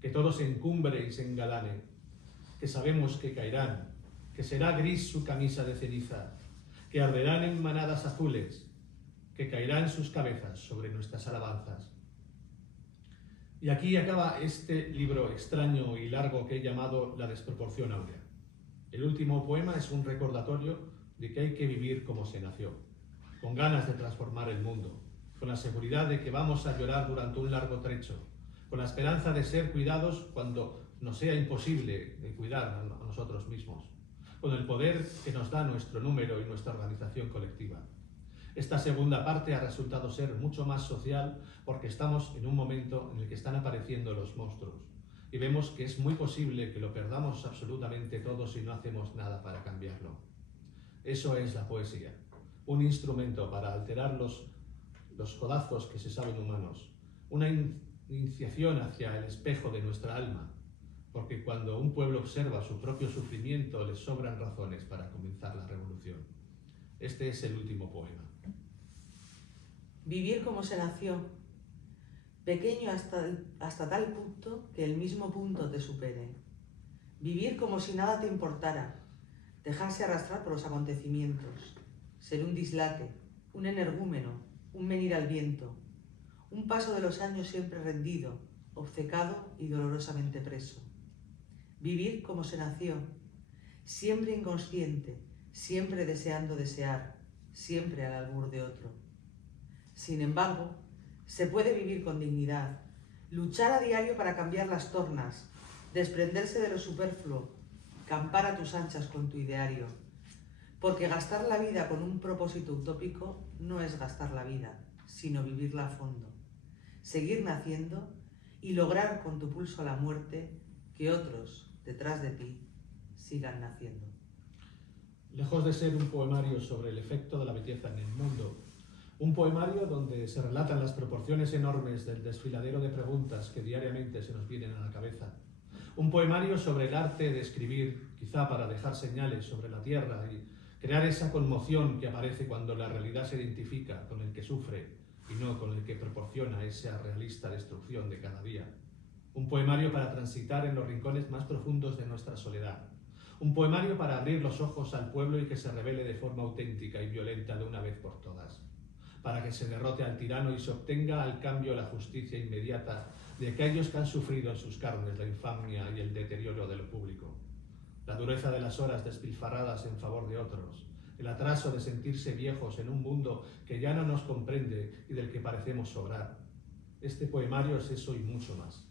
que todo se encumbre y se engalane, que sabemos que caerán, que será gris su camisa de ceniza, que arderán en manadas azules, que caerán sus cabezas sobre nuestras alabanzas. Y aquí acaba este libro extraño y largo que he llamado La desproporción áurea. El último poema es un recordatorio de que hay que vivir como se nació. con ganas de transformar el mundo, con la seguridad de que vamos a llorar durante un largo trecho, con la esperanza de ser cuidados cuando nos sea imposible cuidar a nosotros mismos, con el poder que nos da nuestro número y nuestra organización colectiva. Esta segunda parte ha resultado ser mucho más social porque estamos en un momento en el que están apareciendo los monstruos y vemos que es muy posible que lo perdamos absolutamente todo si no hacemos nada para cambiarlo. Eso es la poesía, un instrumento para alterar los codazos que se saben humanos, una iniciación hacia el espejo de nuestra alma, porque cuando un pueblo observa su propio sufrimiento les sobran razones para comenzar la revolución. Este es el último poema. Vivir como se nació, pequeño hasta tal punto que el mismo punto te supere. Vivir como si nada te importara, dejarse arrastrar por los acontecimientos, ser un dislate, un energúmeno, un venir al viento, un paso de los años siempre rendido, obcecado y dolorosamente preso. Vivir como se nació, siempre inconsciente, siempre deseando desear, siempre al albur de otro. Sin embargo, se puede vivir con dignidad, luchar a diario para cambiar las tornas, desprenderse de lo superfluo, campar a tus anchas con tu ideario, porque gastar la vida con un propósito utópico no es gastar la vida, sino vivirla a fondo, seguir naciendo y lograr con tu pulso la muerte que otros, detrás de ti, sigan naciendo. Lejos de ser un poemario sobre el efecto de la belleza en el mundo, un poemario donde se relatan las proporciones enormes del desfiladero de preguntas que diariamente se nos vienen a la cabeza. Un poemario sobre el arte de escribir, quizá para dejar señales sobre la tierra y crear esa conmoción que aparece cuando la realidad se identifica con el que sufre y no con el que proporciona esa realista destrucción de cada día. Un poemario para transitar en los rincones más profundos de nuestra soledad. Un poemario para abrir los ojos al pueblo y que se revele de forma auténtica y violenta de una vez por todas. Para que se derrote al tirano y se obtenga al cambio la justicia inmediata de aquellos que han sufrido en sus carnes la infamia y el deterioro de lo público. La dureza de las horas despilfarradas en favor de otros, el atraso de sentirse viejos en un mundo que ya no nos comprende y del que parecemos sobrar. Este poemario es eso y mucho más.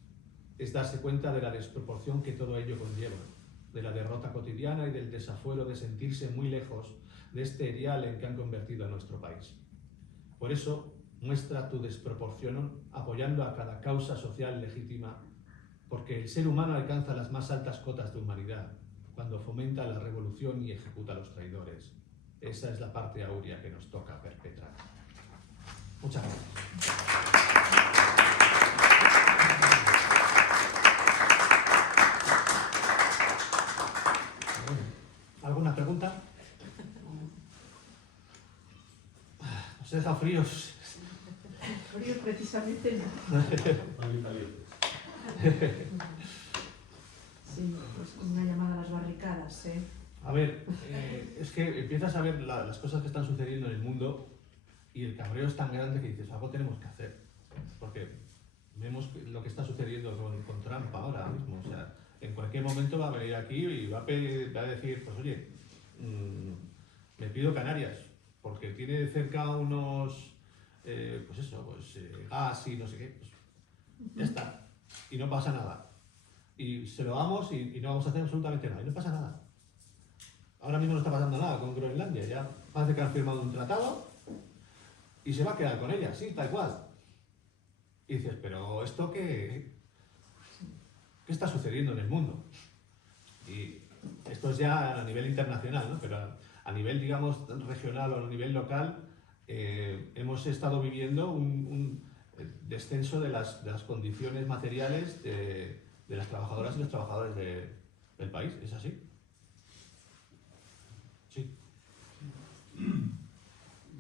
Es darse cuenta de la desproporción que todo ello conlleva, de la derrota cotidiana y del desafuero de sentirse muy lejos de este erial en que han convertido a nuestro país. Por eso, muestra tu desproporción apoyando a cada causa social legítima, porque el ser humano alcanza las más altas cotas de humanidad cuando fomenta la revolución y ejecuta a los traidores. Esa es la parte áurea que nos toca perpetrar. Muchas gracias. ¿Alguna pregunta? ¿Os deja fríos? Frío precisamente no. Sí, pues una llamada a las barricadas, ¿eh? A ver, es que empiezas a ver las cosas que están sucediendo en el mundo y el cabreo es tan grande que dices, algo tenemos que hacer. Porque vemos lo que está sucediendo con Trump ahora mismo. O sea, en cualquier momento va a venir aquí y va a decir, pues oye, me pido Canarias, porque tiene cerca unos, gas y no sé qué. Pues, ya está. Y no pasa nada. Y se lo damos y no vamos a hacer absolutamente nada. Y no pasa nada. Ahora mismo no está pasando nada con Groenlandia. Ya parece que han firmado un tratado y se va a quedar con ella, sí, tal cual. Y dices, pero ¿esto qué está sucediendo en el mundo? Y esto es ya a nivel internacional, ¿no? Pero a nivel, digamos, regional o a nivel local, hemos estado viviendo un descenso de las condiciones materiales de las trabajadoras y los trabajadores del país. ¿Es así? Sí.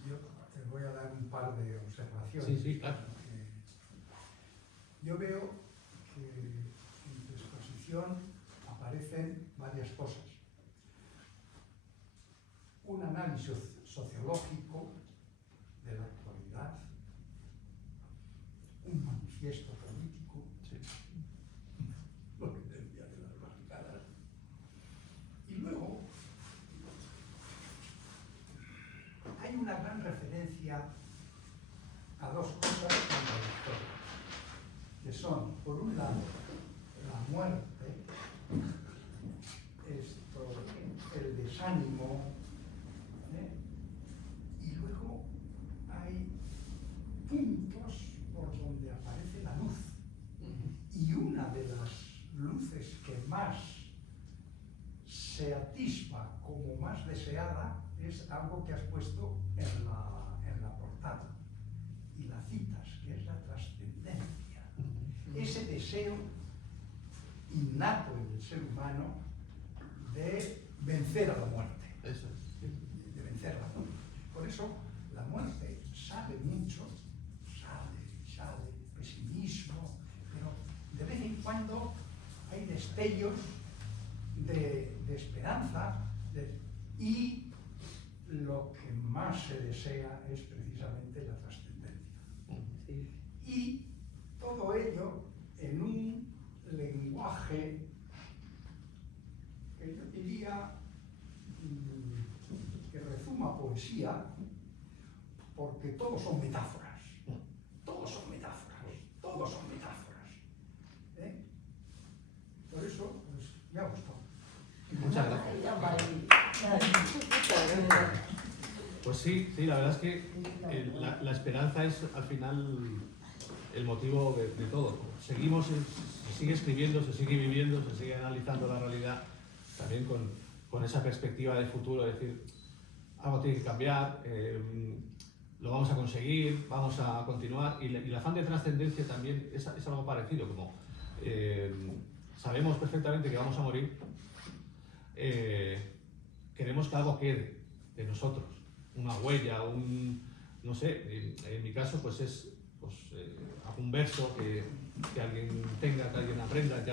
Yo te voy a dar un par de observaciones. Sí, sí, claro. Yo veo que en tu exposición aparecen varias cosas. Un análisis sociológico de la actualidad, un manifiesto político, Sí. lo que decía de las barricadas, y luego hay una gran referencia referencia a dos cosas contradictorias, que son, por un lado, la muerte, el desánimo, y luego hay puntos por donde aparece la luz. Y una de las luces que más se atisba como más deseada es algo que has puesto en la portada. Y la citas, que es la trascendencia. Ese deseo innato en el ser humano de vencer a la muerte. Eso es. De vencer a la muerte. Por eso la muerte sale mucho, sale, pesimismo, pero de vez en cuando hay destellos de esperanza, y lo que más se desea es precisamente la trascendencia. Sí. Y todo ello en un lenguaje que yo diría que rezuma poesía, porque todos son metáforas. Todos son metáforas. Todos son metáforas. Por eso, pues, me ha gustado. Muchas gracias. Pues sí, la verdad es que la esperanza es al final el motivo de todo. Seguimos, se sigue escribiendo, se sigue viviendo, se sigue analizando la realidad también con esa perspectiva de futuro, es decir, algo tiene que cambiar, lo vamos a conseguir, vamos a continuar, y el afán de trascendencia también es algo parecido, como sabemos perfectamente que vamos a morir, queremos que algo quede de nosotros, una huella, no sé, en mi caso pues es algún verso que alguien tenga, que alguien aprenda, que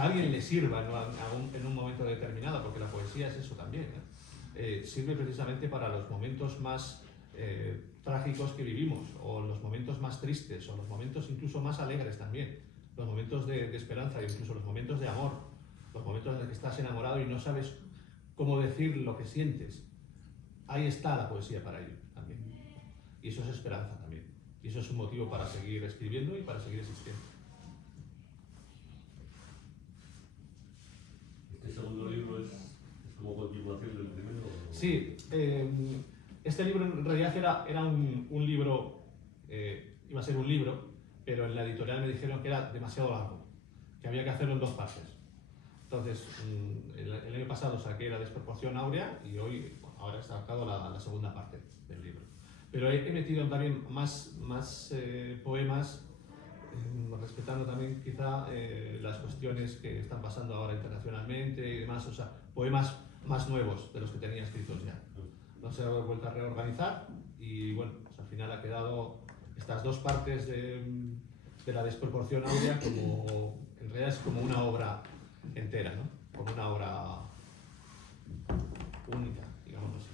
alguien le sirva, ¿no? en un momento determinado, porque la poesía es eso también, ¿no? Sirve precisamente para los momentos más trágicos que vivimos, o los momentos más tristes, o los momentos incluso más alegres también, los momentos de esperanza, incluso los momentos de amor, los momentos en los que estás enamorado y no sabes cómo decir lo que sientes. Ahí está la poesía para ello también. Y eso es esperanza también. Y eso es un motivo para seguir escribiendo y para seguir existiendo. ¿Este segundo libro es como continuación del primero? Sí, este libro en realidad era un libro, iba a ser un libro, pero en la editorial me dijeron que era demasiado largo, que había que hacerlo en 2 partes. Entonces, el año pasado saqué La desproporción áurea y ahora he sacado la segunda parte del libro. Pero he metido también más poemas, respetando también quizá las cuestiones que están pasando ahora internacionalmente y demás, o sea, poemas más nuevos de los que tenía escritos ya. Los he vuelto a reorganizar y bueno, pues al final ha quedado estas 2 partes de La desproporción áurea como, en realidad es como una obra entera, ¿no? Como una obra única, digamos así.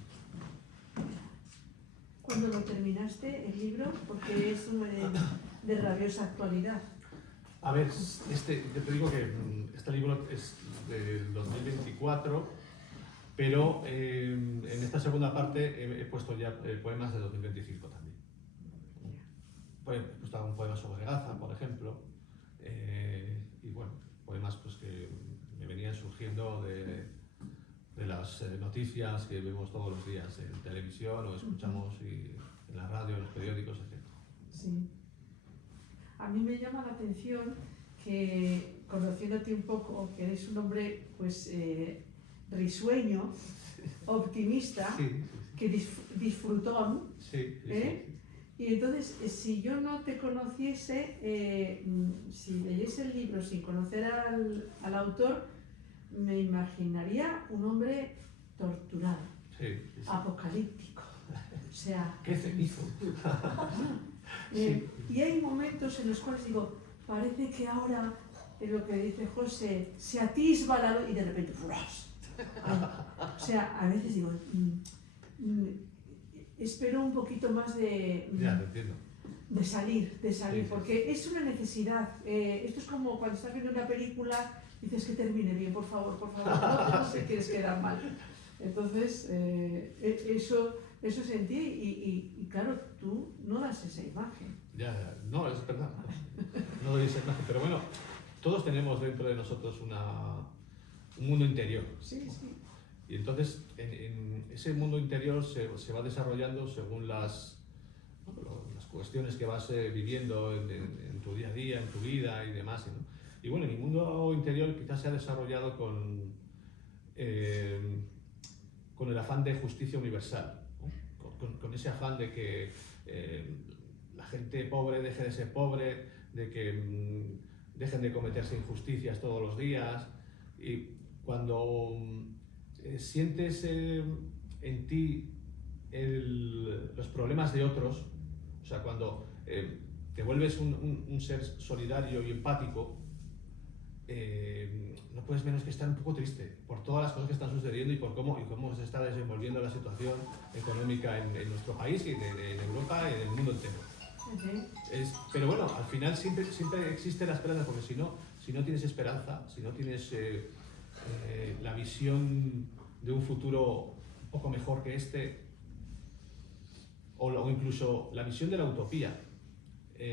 ¿Cuándo lo terminaste, el libro? Porque es de rabiosa actualidad. A ver, yo te digo que este libro es del 2024, pero en esta segunda parte he puesto ya poemas de 2025 también. He puesto algún poema sobre Gaza, por ejemplo, y bueno, poemas pues que me venían surgiendo de las noticias que vemos todos los días en televisión o escuchamos en la radio, en los periódicos, etc. Sí. A mí me llama la atención que, conociéndote un poco, que eres un hombre pues risueño, optimista, Sí. que disfrutón, Sí. Y entonces, si yo no te conociese, si leyese el libro sin conocer al autor, me imaginaría un hombre torturado, Sí. apocalíptico. O sea, ¿Qué cenizo? y hay momentos en los cuales digo, parece que ahora, en lo que dice José, se atisba la luz y de repente ¡furas! O sea, a veces digo, espero un poquito más Ya, te entiendo. de salir, Sí. porque es una necesidad. Esto es como cuando estás viendo una película y dices que termine bien, por favor, no te quieres quedar mal. Entonces, eso sentí y claro, tú no das esa imagen. Ya, no, es verdad. No doy esa imagen, pero bueno, todos tenemos dentro de nosotros un mundo interior. Sí, sí. Y entonces en ese mundo interior se va desarrollando según las cuestiones que vas viviendo en tu día a día, en tu vida y demás, ¿no? Y bueno, mi mundo interior quizás se ha desarrollado con el afán de justicia universal, ¿no? Con ese afán de que la gente pobre deje de ser pobre, de que dejen de cometerse injusticias todos los días. Y cuando sientes en ti los problemas de otros, o sea, cuando te vuelves un ser solidario y empático, no puedes menos que estar un poco triste por todas las cosas que están sucediendo y por cómo se está desenvolviendo la situación económica en nuestro país y en Europa y en el mundo entero. Pero bueno, al final siempre existe la esperanza, porque si no tienes esperanza, si no tienes la visión de un futuro un poco mejor que este, o incluso la visión de la utopía,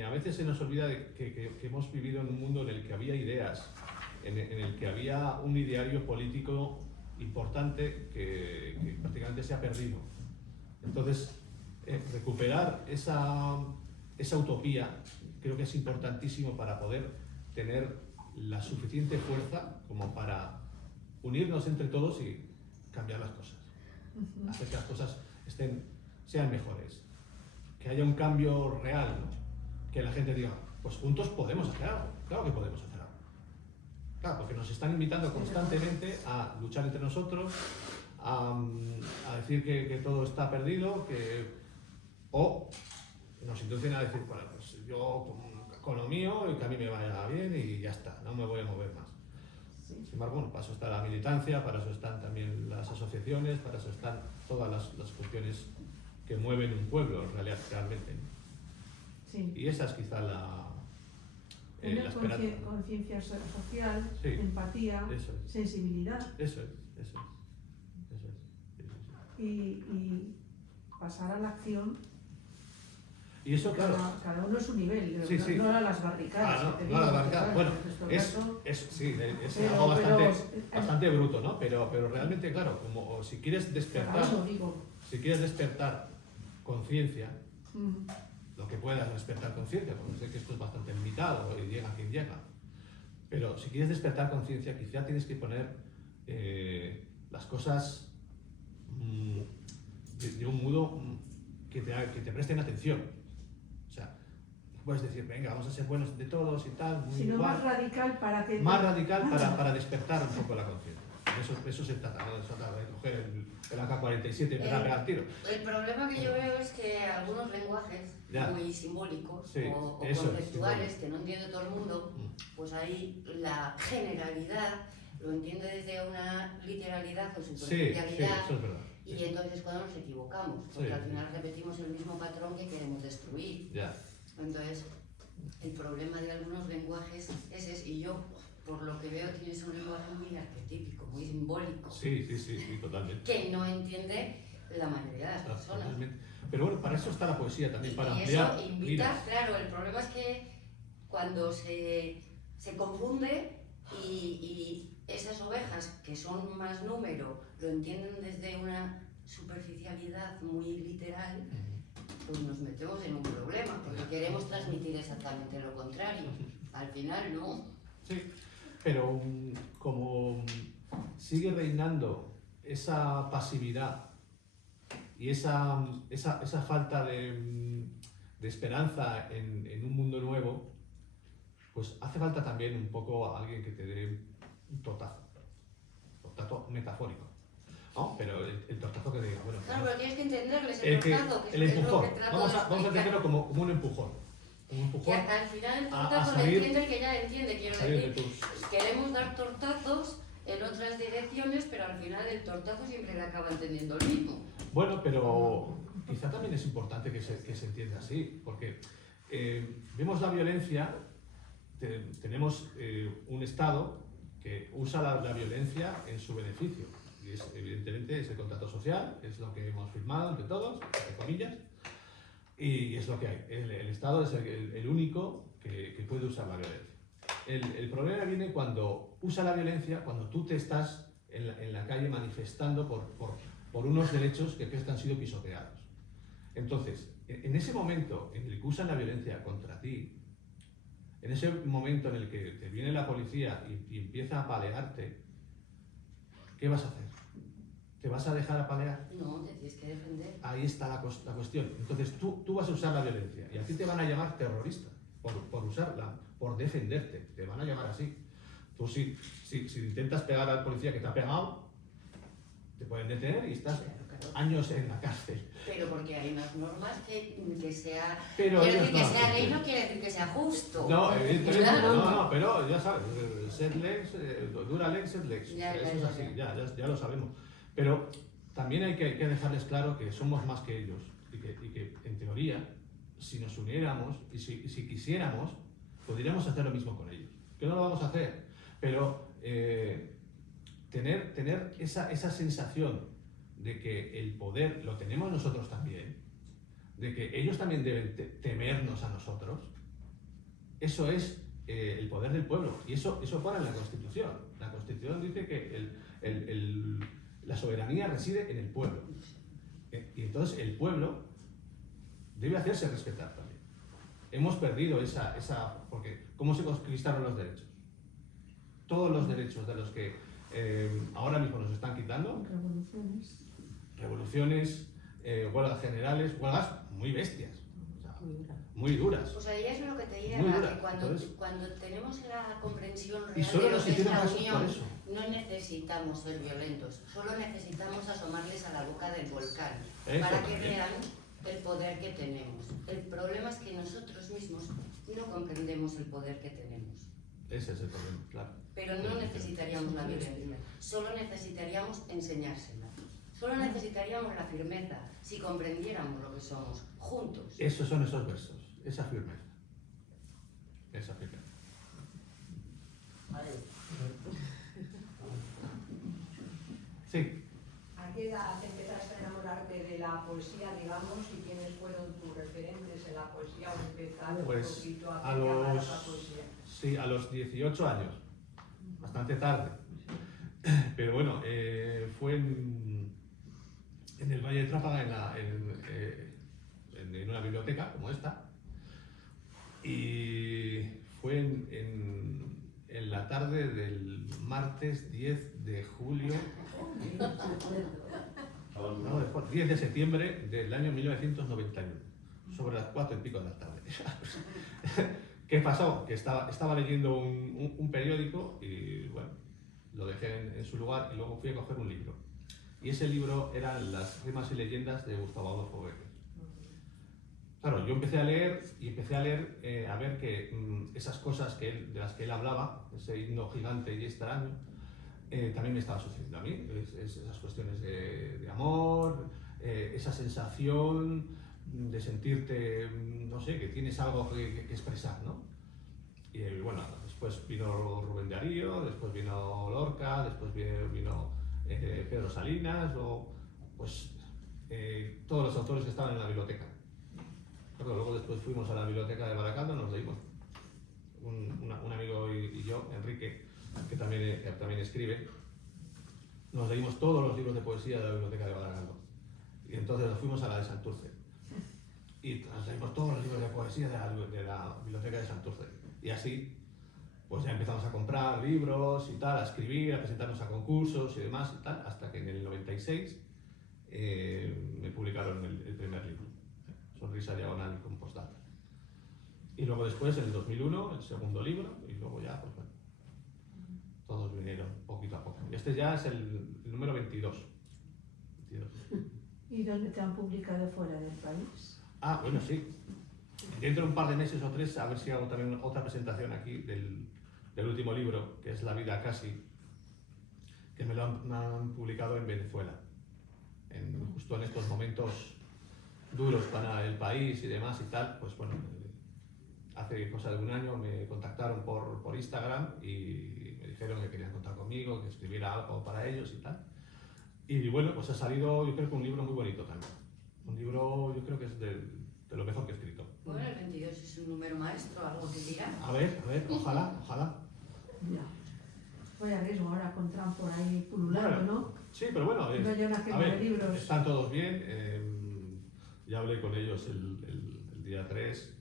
a veces se nos olvida que hemos vivido en un mundo en el que había ideas, en el que había un ideario político importante que prácticamente se ha perdido. Entonces, recuperar esa utopía creo que es importantísimo para poder tener la suficiente fuerza como para unirnos entre todos y cambiar las cosas, hacer que las cosas sean mejores, que haya un cambio real, ¿no? Que la gente diga, pues juntos podemos hacer algo, claro que podemos hacer algo. Claro, porque nos están invitando constantemente a luchar entre nosotros, a decir que todo está perdido, o nos inducen a decir, bueno, pues yo con lo mío y que a mí me vaya bien y ya está, no me voy a mover más. Sin embargo, bueno, para eso está la militancia, para eso están también las asociaciones, para eso están todas las cuestiones que mueven un pueblo realmente, ¿no? Sí. Y esa es quizá la esperanza. Conciencia social, Sí. empatía, Eso es. sensibilidad Eso es. y pasar a la acción. Y eso, claro. Cada uno a su nivel, Sí, sí. no a las barricadas. No, que te no digo, a las porque, barricadas. claro, Bueno, en nuestro es caso, algo pero- bastante bruto, ¿no? Pero realmente, claro, como si quieres despertar, cada uno, digo. conciencia, Mm. lo que puedas despertar conciencia, porque sé que esto es bastante limitado y llega quien llega. Pero si quieres despertar conciencia, quizá tienes que poner las cosas de un modo que te presten atención. O sea, no puedes decir, venga, vamos a ser buenos de todos y tal, muy Sino igual. más radical para que... Más radical para despertar un poco la conciencia. Eso se trata, ¿no? Se trata de coger el AK-47 y empezar a pegar tiros. El problema que yo veo es que algunos lenguajes Ya. muy simbólicos Sí, o eso es, conceptuales simbólico. que no entiende todo el mundo, pues ahí la generalidad lo entiende desde una literalidad o Sí, superficialidad. eso es verdad. Y entonces es cuando nos equivocamos, porque Sí. al final repetimos el mismo patrón que queremos destruir. Ya. Entonces, el problema de algunos lenguajes es ese, y yo, por lo que veo, tienes un lenguaje muy arquetípico, muy simbólico, Sí, totalmente. que no entiende la mayoría de las personas. Totalmente. Pero bueno, para eso está la poesía también, para Y ampliar. eso invita, miras. claro, el problema es que cuando se confunde y esas ovejas que son más número lo entienden desde una superficialidad muy literal, pues nos metemos en un problema, porque queremos transmitir exactamente lo contrario. Al final no. Sí, pero como sigue reinando esa pasividad y esa falta de esperanza en un mundo nuevo, pues hace falta también un poco a alguien que te dé un tortazo metafórico, ¿no? Pero el tortazo que diga, bueno, Claro, pero tienes que entenderles el el tortazo, que el es lo empujón, que trato vamos de a explicar. entenderlo como un empujón. Un Que empujón al final el a tortazo lo salir- entiende el que ya entiende, quiero salir de decir. tus... Queremos dar tortazos en otras direcciones, pero al final el tortazo siempre le acaba entendiendo el mismo. Bueno, pero quizá también es importante que se entienda así, porque vemos la violencia, tenemos un Estado que usa la violencia en su beneficio, y evidentemente es el contrato social, es lo que hemos firmado entre todos, entre comillas, Y es lo que hay. El Estado es el único que puede usar la violencia. El problema viene cuando usa la violencia, cuando tú te estás en la calle manifestando por unos derechos que crees que han sido pisoteados. Entonces, en ese momento en el que usan la violencia contra ti, en ese momento en el que te viene la policía y empieza a apalearte, ¿qué vas a hacer? ¿Te vas a dejar apalear? No, te tienes que defender. Ahí está la cuestión. Entonces tú vas a usar la violencia y a ti te van a llamar terrorista por usarla, por defenderte. Te van a llamar así. Tú si intentas pegar al policía que te ha pegado, te pueden detener y estás años en la cárcel. Pero porque hay unas normas que sea... Pero quiero ellos decir que no. sea ley no quiere decir que sea justo. No, evidentemente, Claro. no, pero ya sabes, sed lex, dura lex, sed lex. Ya, Eso ya, es ya, así, ya. ya lo sabemos. Pero también hay que dejarles claro que somos más que ellos y que en teoría, si nos uniéramos y si quisiéramos, podríamos hacer lo mismo con ellos. Que no lo vamos a hacer, pero tener esa sensación de que el poder lo tenemos nosotros también, de que ellos también deben temernos a nosotros, eso es el poder del pueblo. Y eso pone en la Constitución. La Constitución dice que la soberanía reside en el pueblo. Y entonces el pueblo debe hacerse respetar también. Hemos perdido porque ¿cómo se conquistaron los derechos? Todos los derechos de los que ahora mismo nos están quitando. Revoluciones, huelgas generales, huelgas muy bestias, o sea, muy duras. Pues ahí es lo que te Muy lleva, dura. que Entonces, cuando tenemos la comprensión y real solo de lo nos que es hicieron la caso por unión, eso. no necesitamos ser violentos, solo necesitamos asomarles a la boca del volcán Eso para que también. vean el poder que tenemos. El problema es que nosotros mismos no comprendemos el poder que tenemos. Ese es el problema, claro. Pero no necesitaríamos la violencia, solo necesitaríamos enseñársela. Solo necesitaríamos la firmeza si comprendiéramos lo que somos, juntos. Esos son esos versos, esa firmeza. Esa firmeza. Sí. ¿A qué edad empezaste a enamorarte de la poesía, digamos, y quiénes fueron tus referentes en la poesía o empezaste Pues un poquito a a llamar los, la poesía? sí, a los 18 años, bastante tarde. Pero bueno, fue en el Valle de Trápaga, en una biblioteca como esta, y fue en la tarde del martes 10 de julio, no, después, 10 de septiembre del año 1991, sobre las 4 y pico de la tarde. ¿Qué pasó? Que estaba leyendo un periódico y bueno, lo dejé en su lugar y luego fui a coger un libro. Y ese libro eran Las rimas y leyendas de Gustavo Adolfo Bécquer. Claro, yo empecé a leer a ver que esas cosas de las que él hablaba, ese himno gigante y extraño, también me estaba sucediendo a mí. Esas cuestiones de amor, esa sensación de sentirte, no sé, que tienes algo que expresar, ¿no? Y bueno, después vino Rubén Darío, después vino Lorca, después vino Pedro Salinas, o pues todos los autores que estaban en la biblioteca. Pero luego después fuimos a la biblioteca de Baracaldo, nos leímos, un amigo y yo, Enrique, que también escribe, nos leímos todos los libros de poesía de la biblioteca de Baracaldo. Y entonces nos fuimos a la de Santurce. Y nos leímos todos los libros de poesía de la biblioteca de Santurce. Y así, pues ya empezamos a comprar libros y tal, a escribir, a presentarnos a concursos y demás y tal, hasta que en el 96 me publicaron el primer libro, Sonrisa Diagonal con Postdata. Y luego después, en el 2001, el segundo libro, y luego ya, pues bueno, todos vinieron poquito a poco. Y este ya es el número 22. ¿Y dónde te han publicado fuera del país? Ah, bueno, sí. Dentro de un par de meses o 3, a ver si hago también otra presentación aquí del último libro, que es La vida casi, que me han publicado en Venezuela. Justo en estos momentos duros para el país y demás y tal, pues bueno, hace cosa de un año me contactaron por Instagram y me dijeron que querían contar conmigo, que escribiera algo para ellos y tal. Y bueno, pues ha salido, yo creo que un libro muy bonito también. Un libro, yo creo que es de lo mejor que he escrito. Bueno, el 22 es un número maestro, algo que dirá. A ver, ojalá, ojalá. Ya. Vaya riesgo ahora con Trump por ahí pululando, Bueno, ¿no? Sí, pero bueno, No haya una a quema ver, de libros. están todos bien. Ya hablé con ellos el día 3.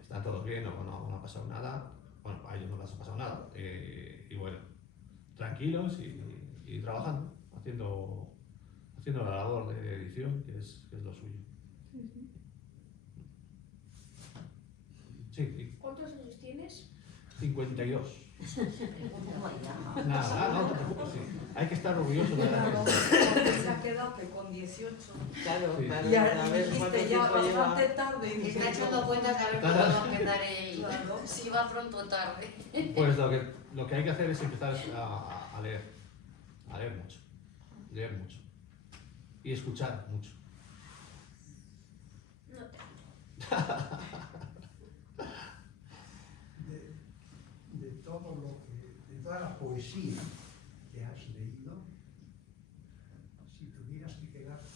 Están todos bien, no ha pasado nada. Bueno, a ellos no les ha pasado nada. Y bueno, tranquilos y trabajando, haciendo la labor de edición, que es lo suyo. Sí, ¿Cuántos años tienes? 52. Vaya. Nada, no te preocupes, sí. Hay que estar orgulloso de la Claro, gente. porque se ha quedado que con 18. Claro, Sí. claro. Y a ahora ver cuánto dijiste ya tiempo lleva. bastante tarde. y Está dice, echando cuentas de a ver cuándo empezaré y si va pronto o tarde. Pues lo que hay que hacer es empezar a leer mucho y escuchar mucho. No te De toda la poesía que has leído, si tuvieras que quedarte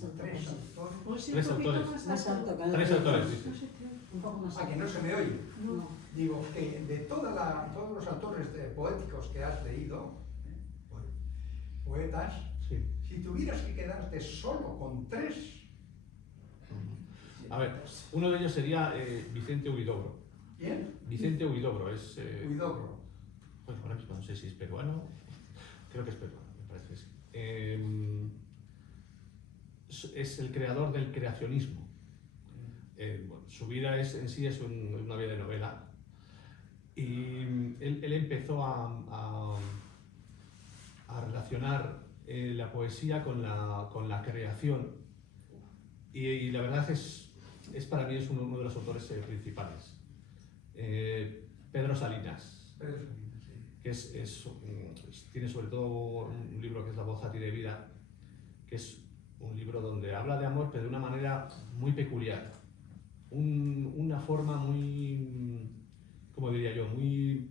con tres autores, Pues Tres un poquito autores. más alto. Tres autores, dice. No sé, tío. Un poco más que no se me oye. No. Digo que de todos los autores poéticos que has leído, poetas, Sí. si tuvieras que quedarte solo con tres, A ver, uno de ellos sería Vicente Huidobro. ¿bien? Vicente Huidobro es... Huidobro. Pues ahora mismo no sé si es peruano. Creo que es peruano, me parece que sí. Es el creador del creacionismo. Bueno, su vida en sí es una vida de novela. Y él empezó a relacionar la poesía con la creación. Y la verdad es para mí es uno de los autores principales. Pedro Salinas, Pedro Salinas, sí. que tiene sobre todo un libro que es La voz a ti de vida, que es un libro donde habla de amor, pero de una manera muy peculiar. Una forma muy, ¿cómo diría yo? Muy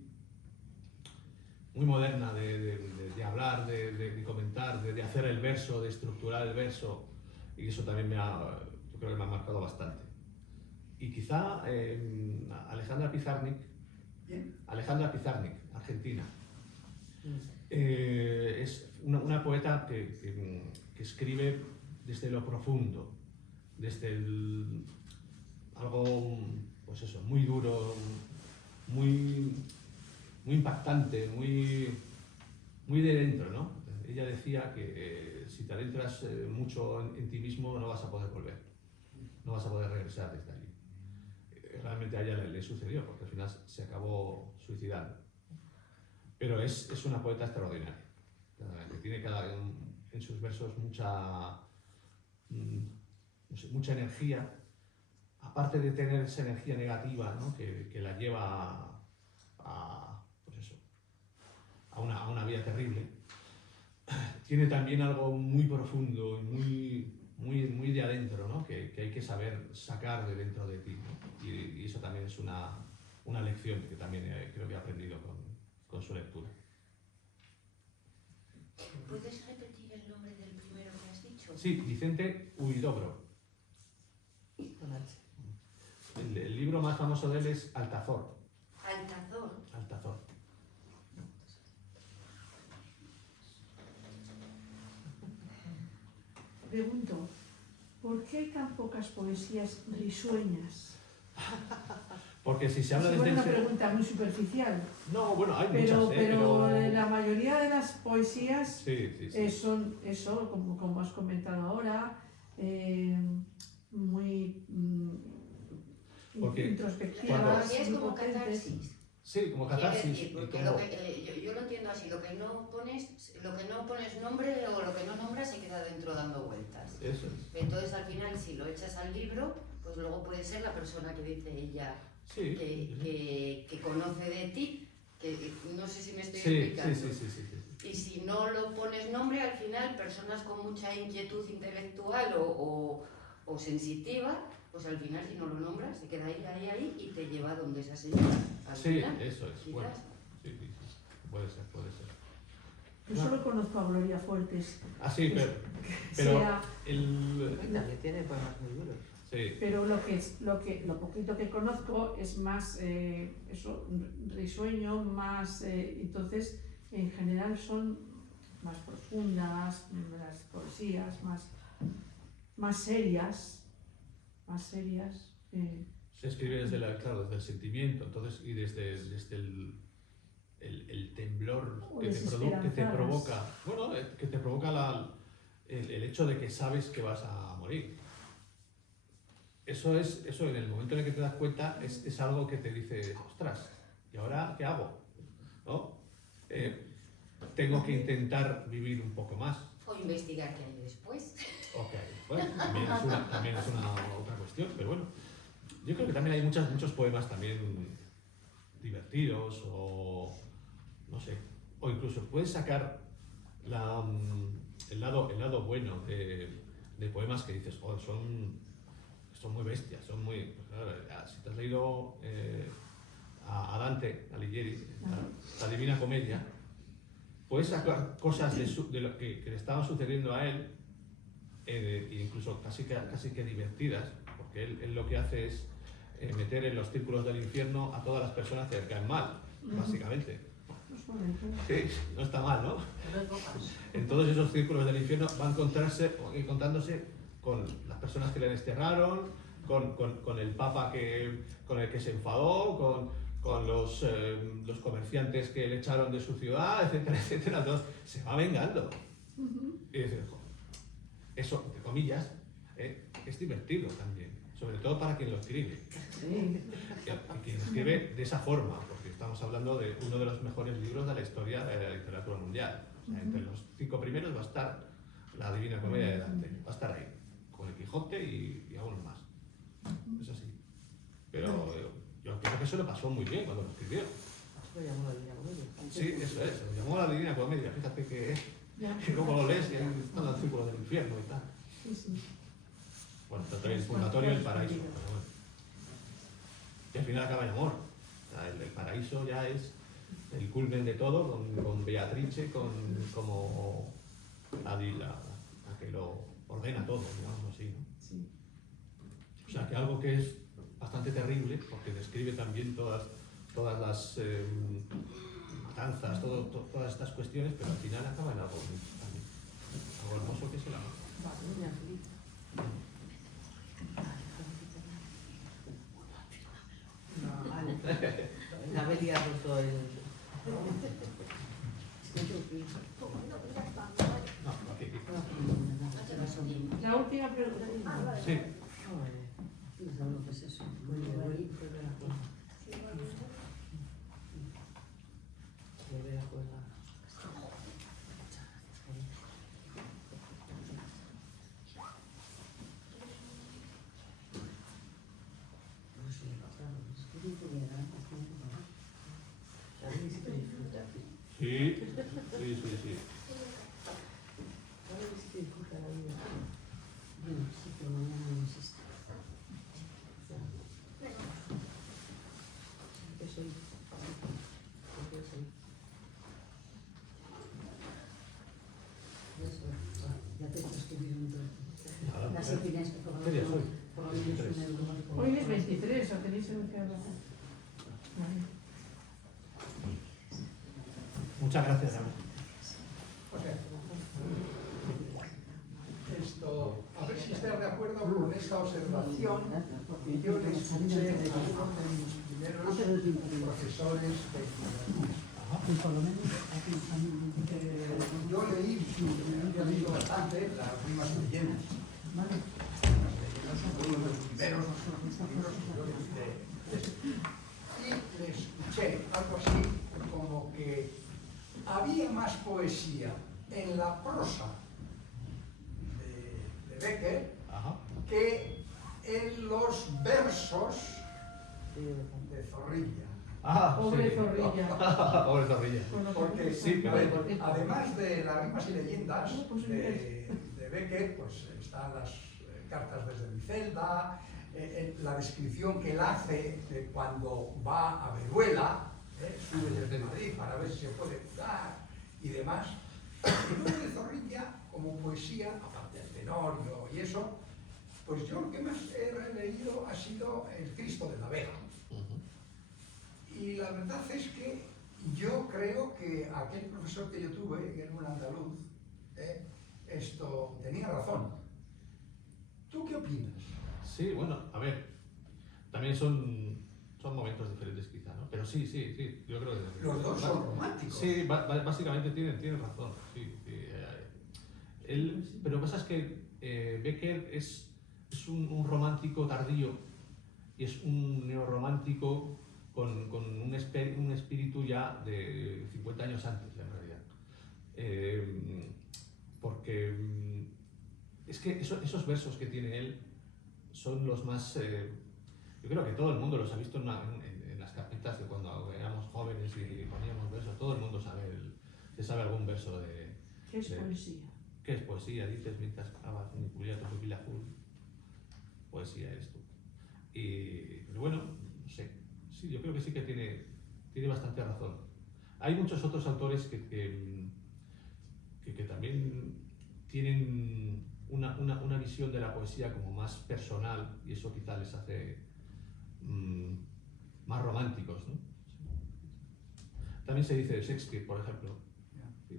moderna de hablar, de comentar, de hacer el verso, de estructurar el verso. Y eso también yo creo que me ha marcado bastante. Y quizá Alejandra Pizarnik, ¿Bien? Argentina. Es una poeta que escribe desde lo profundo, desde algo, pues eso, muy duro, muy impactante, muy de dentro, ¿no? Ella decía que si te adentras mucho en ti mismo no vas a poder volver, no vas a poder regresar desde allí. Realmente a ella le sucedió, porque al final se acabó suicidando. Pero es una poeta extraordinaria, que tiene en sus versos mucha energía, aparte de tener esa energía negativa, ¿no? que la lleva pues eso, a una vida terrible. Tiene también algo muy profundo y muy de adentro, ¿no? que hay que saber sacar de dentro de ti, ¿no? Y eso también es una lección que también creo que he aprendido con su lectura. ¿Puedes repetir el nombre del primero que has dicho? Sí, Vicente Huidobro. Con H. El libro más famoso de él es Altazor. Altazor. Altazor. Pregunto, ¿por qué hay tan pocas poesías risueñas? Porque si se habla Es desde una el... pregunta muy superficial, No, bueno, hay pero muchas, pero... la mayoría de las poesías Sí. son eso, como has comentado ahora, muy Porque La introspectivas, poesía es muy como potentes. catarsis. Sí, como Quiero catarsis. decir, y porque como- yo lo entiendo así, lo que no pones nombre o lo que no nombras se queda dentro dando vueltas. Eso es. Entonces al final si lo echas al libro, pues luego puede ser la persona que dice ella Sí. que conoce de ti, que no sé si me estoy Sí. explicando. Sí. Y si no lo pones nombre, al final personas con mucha inquietud intelectual o sensitiva, pues al final si no lo nombras, se queda ahí y te lleva donde esa señora. Al Sí, final, eso es. quizás. Bueno, sí. Puede ser. Yo solo conozco a Gloria Fuertes. Ah, sí, Que pero sea- el... Y también tiene poemas muy duros. Sí. Pero lo poquito que conozco es más risueño, más entonces en general son más profundas, las poesías más serias, Se escribe desde desde el sentimiento, entonces, y desde el temblor O que te desesperanzadas. provoca, bueno, que te provoca el hecho de que sabes que vas a morir. Eso en el momento en el que te das cuenta es algo que te dice, ostras, ¿y ahora qué hago? ¿No? Tengo que intentar vivir un poco más. O investigar qué hay después. Ok, bueno, también es una otra cuestión, pero bueno, yo creo que también hay muchos poemas también divertidos o no sé, o incluso puedes sacar el lado bueno de poemas que dices, oh, son muy bestias, son muy, pues, claro, si te has leído a Dante Alighieri, la Divina Comedia, puedes sacar cosas de lo que le estaban sucediendo a él, incluso casi que divertidas, porque él lo que hace es meter en los círculos del infierno a todas las personas que le caen mal, básicamente. Sí, no está mal, ¿no? En todos esos círculos del infierno van encontrándose con las personas que le desterraron, con el papa con el que se enfadó, con los comerciantes que le echaron de su ciudad, etcétera, etcétera. Entonces, se va vengando. Y dices, eso, entre comillas, es divertido también, sobre todo para quien lo escribe. Quien escribe de esa forma, porque estamos hablando de uno de los mejores libros de la historia de la literatura mundial. O sea, entre los 5 primeros va a estar la Divina Comedia de Dante, va a estar ahí, con el Quijote y algunos más. Es así. Pero yo creo que eso le pasó muy bien cuando lo escribió. Lo llamó la Divina Comedia. Sí, eso es, lo llamó la Divina Comedia. Fíjate que luego lo lees y ahí están los círculos del infierno y tal. Bueno, tanto el purgatorio y el paraíso. Pero bueno. Y al final acaba en amor. O sea, el paraíso ya es el culmen de todo, con Beatrice, como la que lo ordena todo, digamos así, ¿no? Sí. O sea, que algo que es bastante terrible, porque describe también todas las matanzas, todas estas cuestiones, pero al final acaba en algo también. Algo hermoso que es el amor. La Beli ha roto el... No, aquí. La última pregunta. Sí. Volver a jugar. La Beli sí que disfruta. Sí. La Beli sí que disfruta la vida. Bueno, sí, pero mañana no existe. Eso es. Ya te escribieron todo. Nada, Las opiniones que ¿qué día es hoy? por lo menos 1 euro. Hoy es 23, ¿o tenéis en qué hablar? Vale. Muchas gracias, Ana. O sea, a ver si estás de acuerdo con esta observación que yo le escuché a uno de mis primeros profesores de literatura. Yo leí, había leído bastante las rimas de leyendas. Las leyendas son uno de los primeros libros que yo leí y le escuché algo así como que había más poesía en la prosa de Becker que en los versos de Zorrilla. Pobre Zorrilla. Pobre Zorrilla. Porque Sí, a pero- ver, además de las rimas y leyendas de Becker, pues están las cartas desde Bricelda, la descripción que él hace de cuando va a Veruela, sube desde Madrid para ver si se puede curar y demás. Y luego de Zorrilla, como poesía, aparte del Tenorio y eso, Pues yo lo que más he leído ha sido El Cristo de la Vega. Y la verdad es que yo creo que aquel profesor que yo tuve, que era un andaluz, tenía razón. ¿Tú qué opinas? Sí, bueno, a ver, también son momentos diferentes quizá, ¿no? Pero sí, yo creo que... Los dos son románticos. Sí, básicamente tienen razón, sí. Pero lo que pasa es que Becker es un romántico tardío y es un neorromántico con un espíritu ya de 50 años antes, en realidad. Porque es que esos versos que tiene él son los más... yo creo que todo el mundo los ha visto en las carpetas de cuando éramos jóvenes y poníamos versos. Todo el mundo se sabe algún verso de... ¿Qué es poesía? ¿Qué es poesía? Dices mientras cavas mi pupila, tu pupila azul. Poesía eres tú. Pero bueno, no sé. Sí, yo creo que sí que tiene bastante razón. Hay muchos otros autores que también tienen una visión de la poesía como más personal y eso quizá les hace más románticos, ¿no? También se dice de Shakespeare, por ejemplo,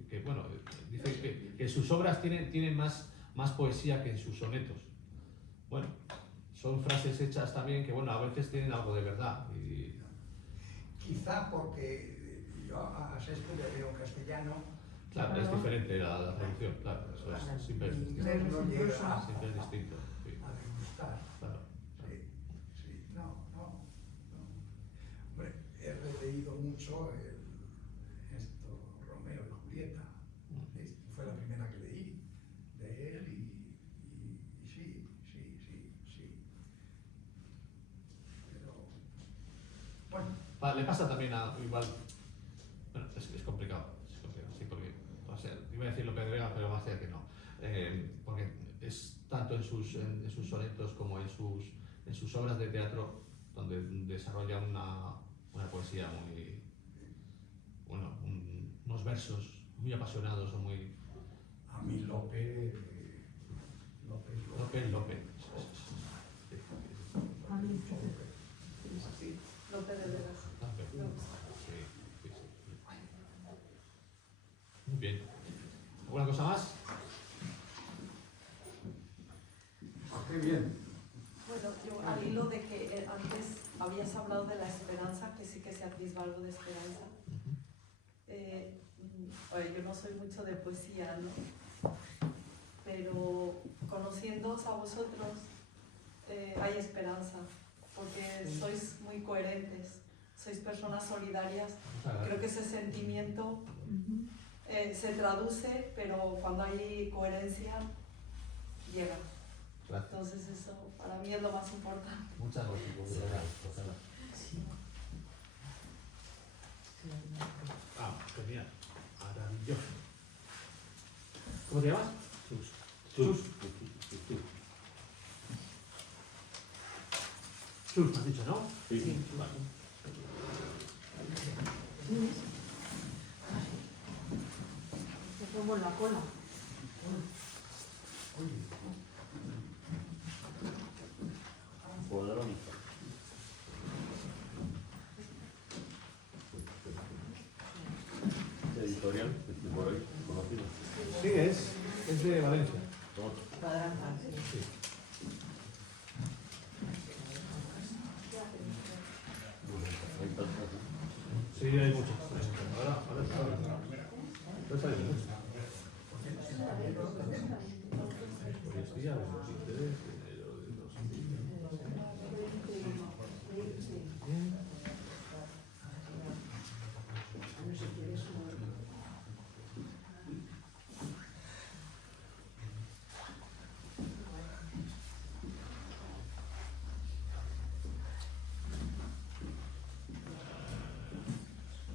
que bueno, dice que sus obras tienen más poesía que en sus sonetos. Bueno, son frases hechas también que bueno, a veces tienen algo de verdad. Quizá porque yo a Shakespeare le leo en castellano. Claro, es diferente la traducción, claro, eso es siempre En distinto. inglés no llega Siempre es distinto, sí. a degustar. Claro. Sí, no. Hombre, he releído mucho Romeo y Julieta. Fue la primera que leí de él y sí. Pero, bueno. Le pasa también igual, bueno, es complicado, sí, porque, o sea, iba a decir lo que Vega, pero va a ser que no, porque es tanto en sus sonetos como en sus obras de teatro donde desarrolla una poesía muy, bueno, unos versos muy apasionados o muy... A mí López. López. A mí, Lope de Vegas. Sí. Muy bien. ¿Alguna cosa más? Qué bien. Bueno, yo al hilo de que antes habías hablado de la esperanza, que sí que se atisba algo de esperanza. Yo no soy mucho de poesía, ¿no? Pero conociéndoos a vosotros, hay esperanza, porque sois muy coherentes, sois personas solidarias. Creo que ese sentimiento se traduce, pero cuando hay coherencia, llega. Gracias. Entonces eso para mí es lo más importante. Muchas gracias. Genial. Maravilloso. ¿Cómo te llamas? Chus. Chus, me has dicho, ¿no? Sí. Vale. te pongo en la cola. Podrán. Editorial, por ahí, conocido. Sí, es de Valencia. Sí. Hay tantas, ¿no? Sí, hay muchos. Ahora sale mucho. Poesía de los intereses, de los...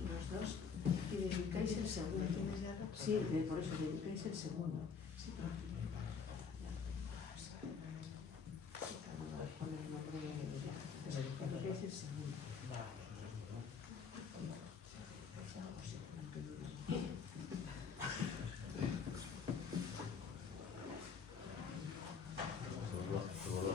Los dos, y dedicáis el segundo. Sí, por eso dedicáis el segundo. Sí. Poner el nombre dedicáis el segundo. Seguro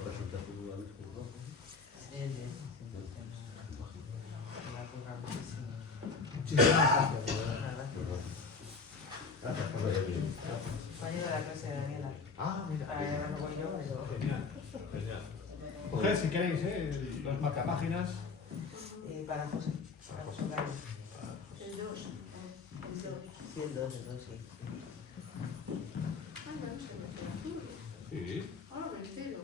Muchísimas gracias, de verdad. Gracias por venir. Compañero de la clase de Daniela. Ah, mira. Ahora no voy yo, pero... Genial, genial. Coged si queréis, los marcapáginas. Para José. Para José Carlos. El 2. Sí, el 2, sí. Anda, no sé, Sí. ah, vestido.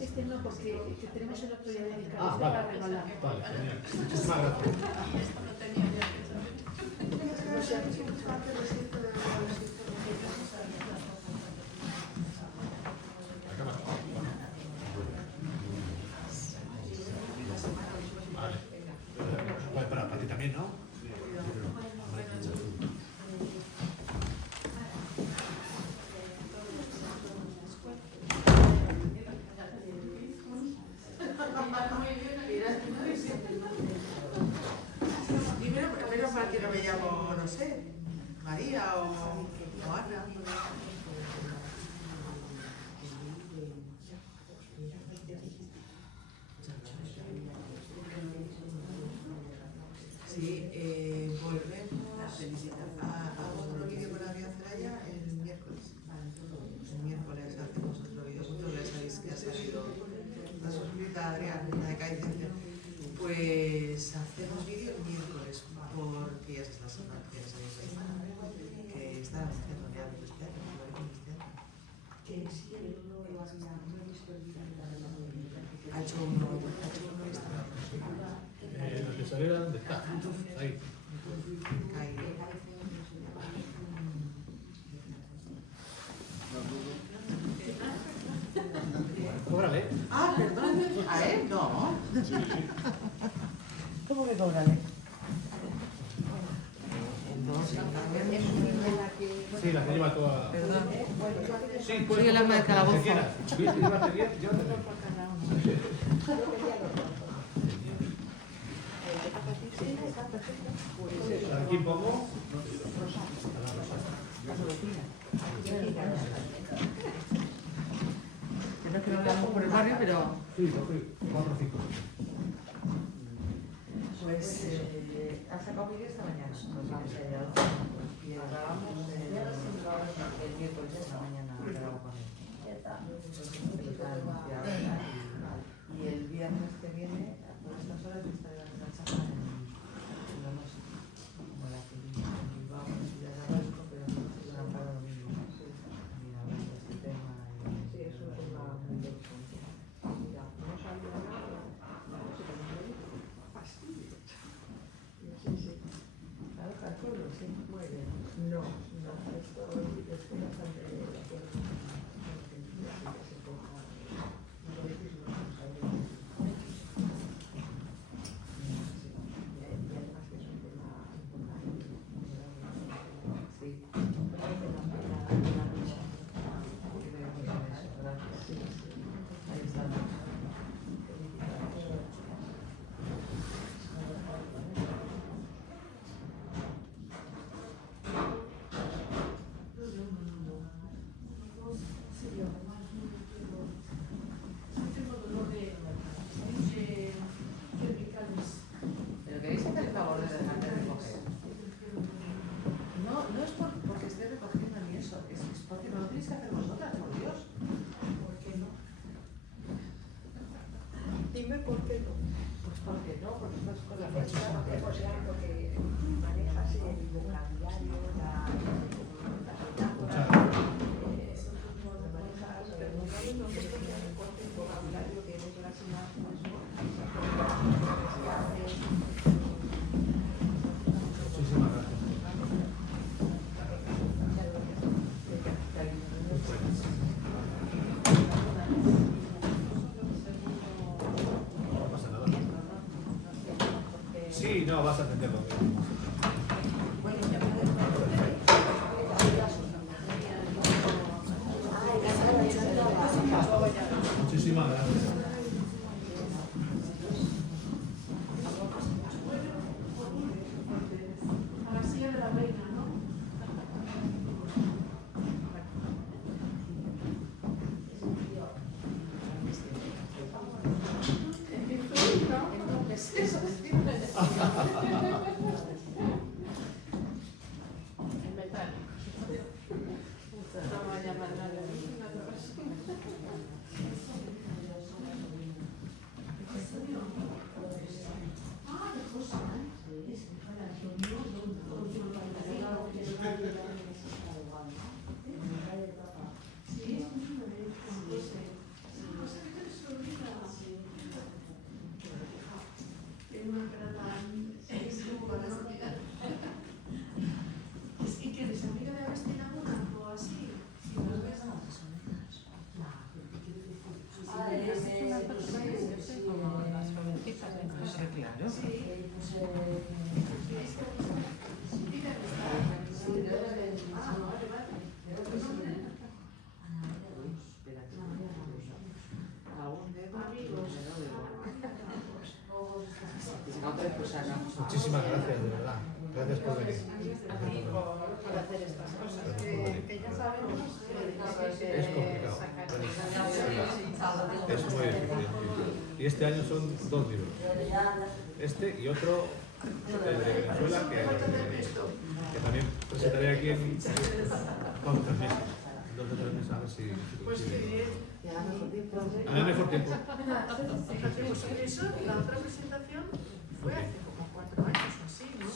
Este no, porque que tenemos el otro día dedicado Ah, para vale. regalar. Vale, genial. Muchísimas gracias. O sea, que es parte del sitio de La cámara. Vale. Vale, para ti también, ¿no? Primero para que no me llamo, no sé, María o Ana. Sí, volvemos a otro vídeo con la María Ceraya el miércoles. El miércoles hacemos otro vídeo. Vosotros ya sabéis que ha salido la suscrita Adrián, la de Caicencia. Pues hacemos vídeo el miércoles, porque ya es la semana, que ya sabéis que está anunciando ya este año, ha hecho uno extra. La tesorera, ¿dónde está? Ahí. Cóbrale. Ah, perdón. ¿A él? No. ¿Cómo que cóbrale? Sí, la que lleva toda. Perdón. Sí, Soy el alma del calabozo. Si quieras. Llévate bien, llévate bien. Aquí pongo. Es que no hablamos por el barrio, pero... Sí, 4 o 5. Pues ha sacado vídeo esta mañana. Y grabamos el miércoles esta mañana. Grabo con él. Y el viernes que viene, por estas horas, estaré en la chaja en la noche. Como la que vimos en Bilbao, en Ciudad de Arrasco, pero no se lo han parado domingo. Mira, hablando de este tema. Sí, es un tema muy interesante. Mira, no sabía nada. No sé cómo me dijo. Fastidio. Sí, sí. Claro, calculo, sí. Muy bien. No, esto estoy bastante de acuerdo. Muchísimas gracias. A la silla de la reina, ¿no? ¿Y que eres amiga de Agustina Luna o así? Si no ves Muchísimas gracias, de verdad. Gracias por venir. por hacer estas cosas, que ya sabemos Es complicado. Es muy difícil. Y este año son 2 libros. Este y otro, el de Venezuela, que también presentaré aquí en 2 o 3 meses. 2 o 3 meses, a ver si pues que bien. a ver, mejor tiempo. Fíjate, pues eso, la otra presentación fue hace como 4 años o así, ¿no?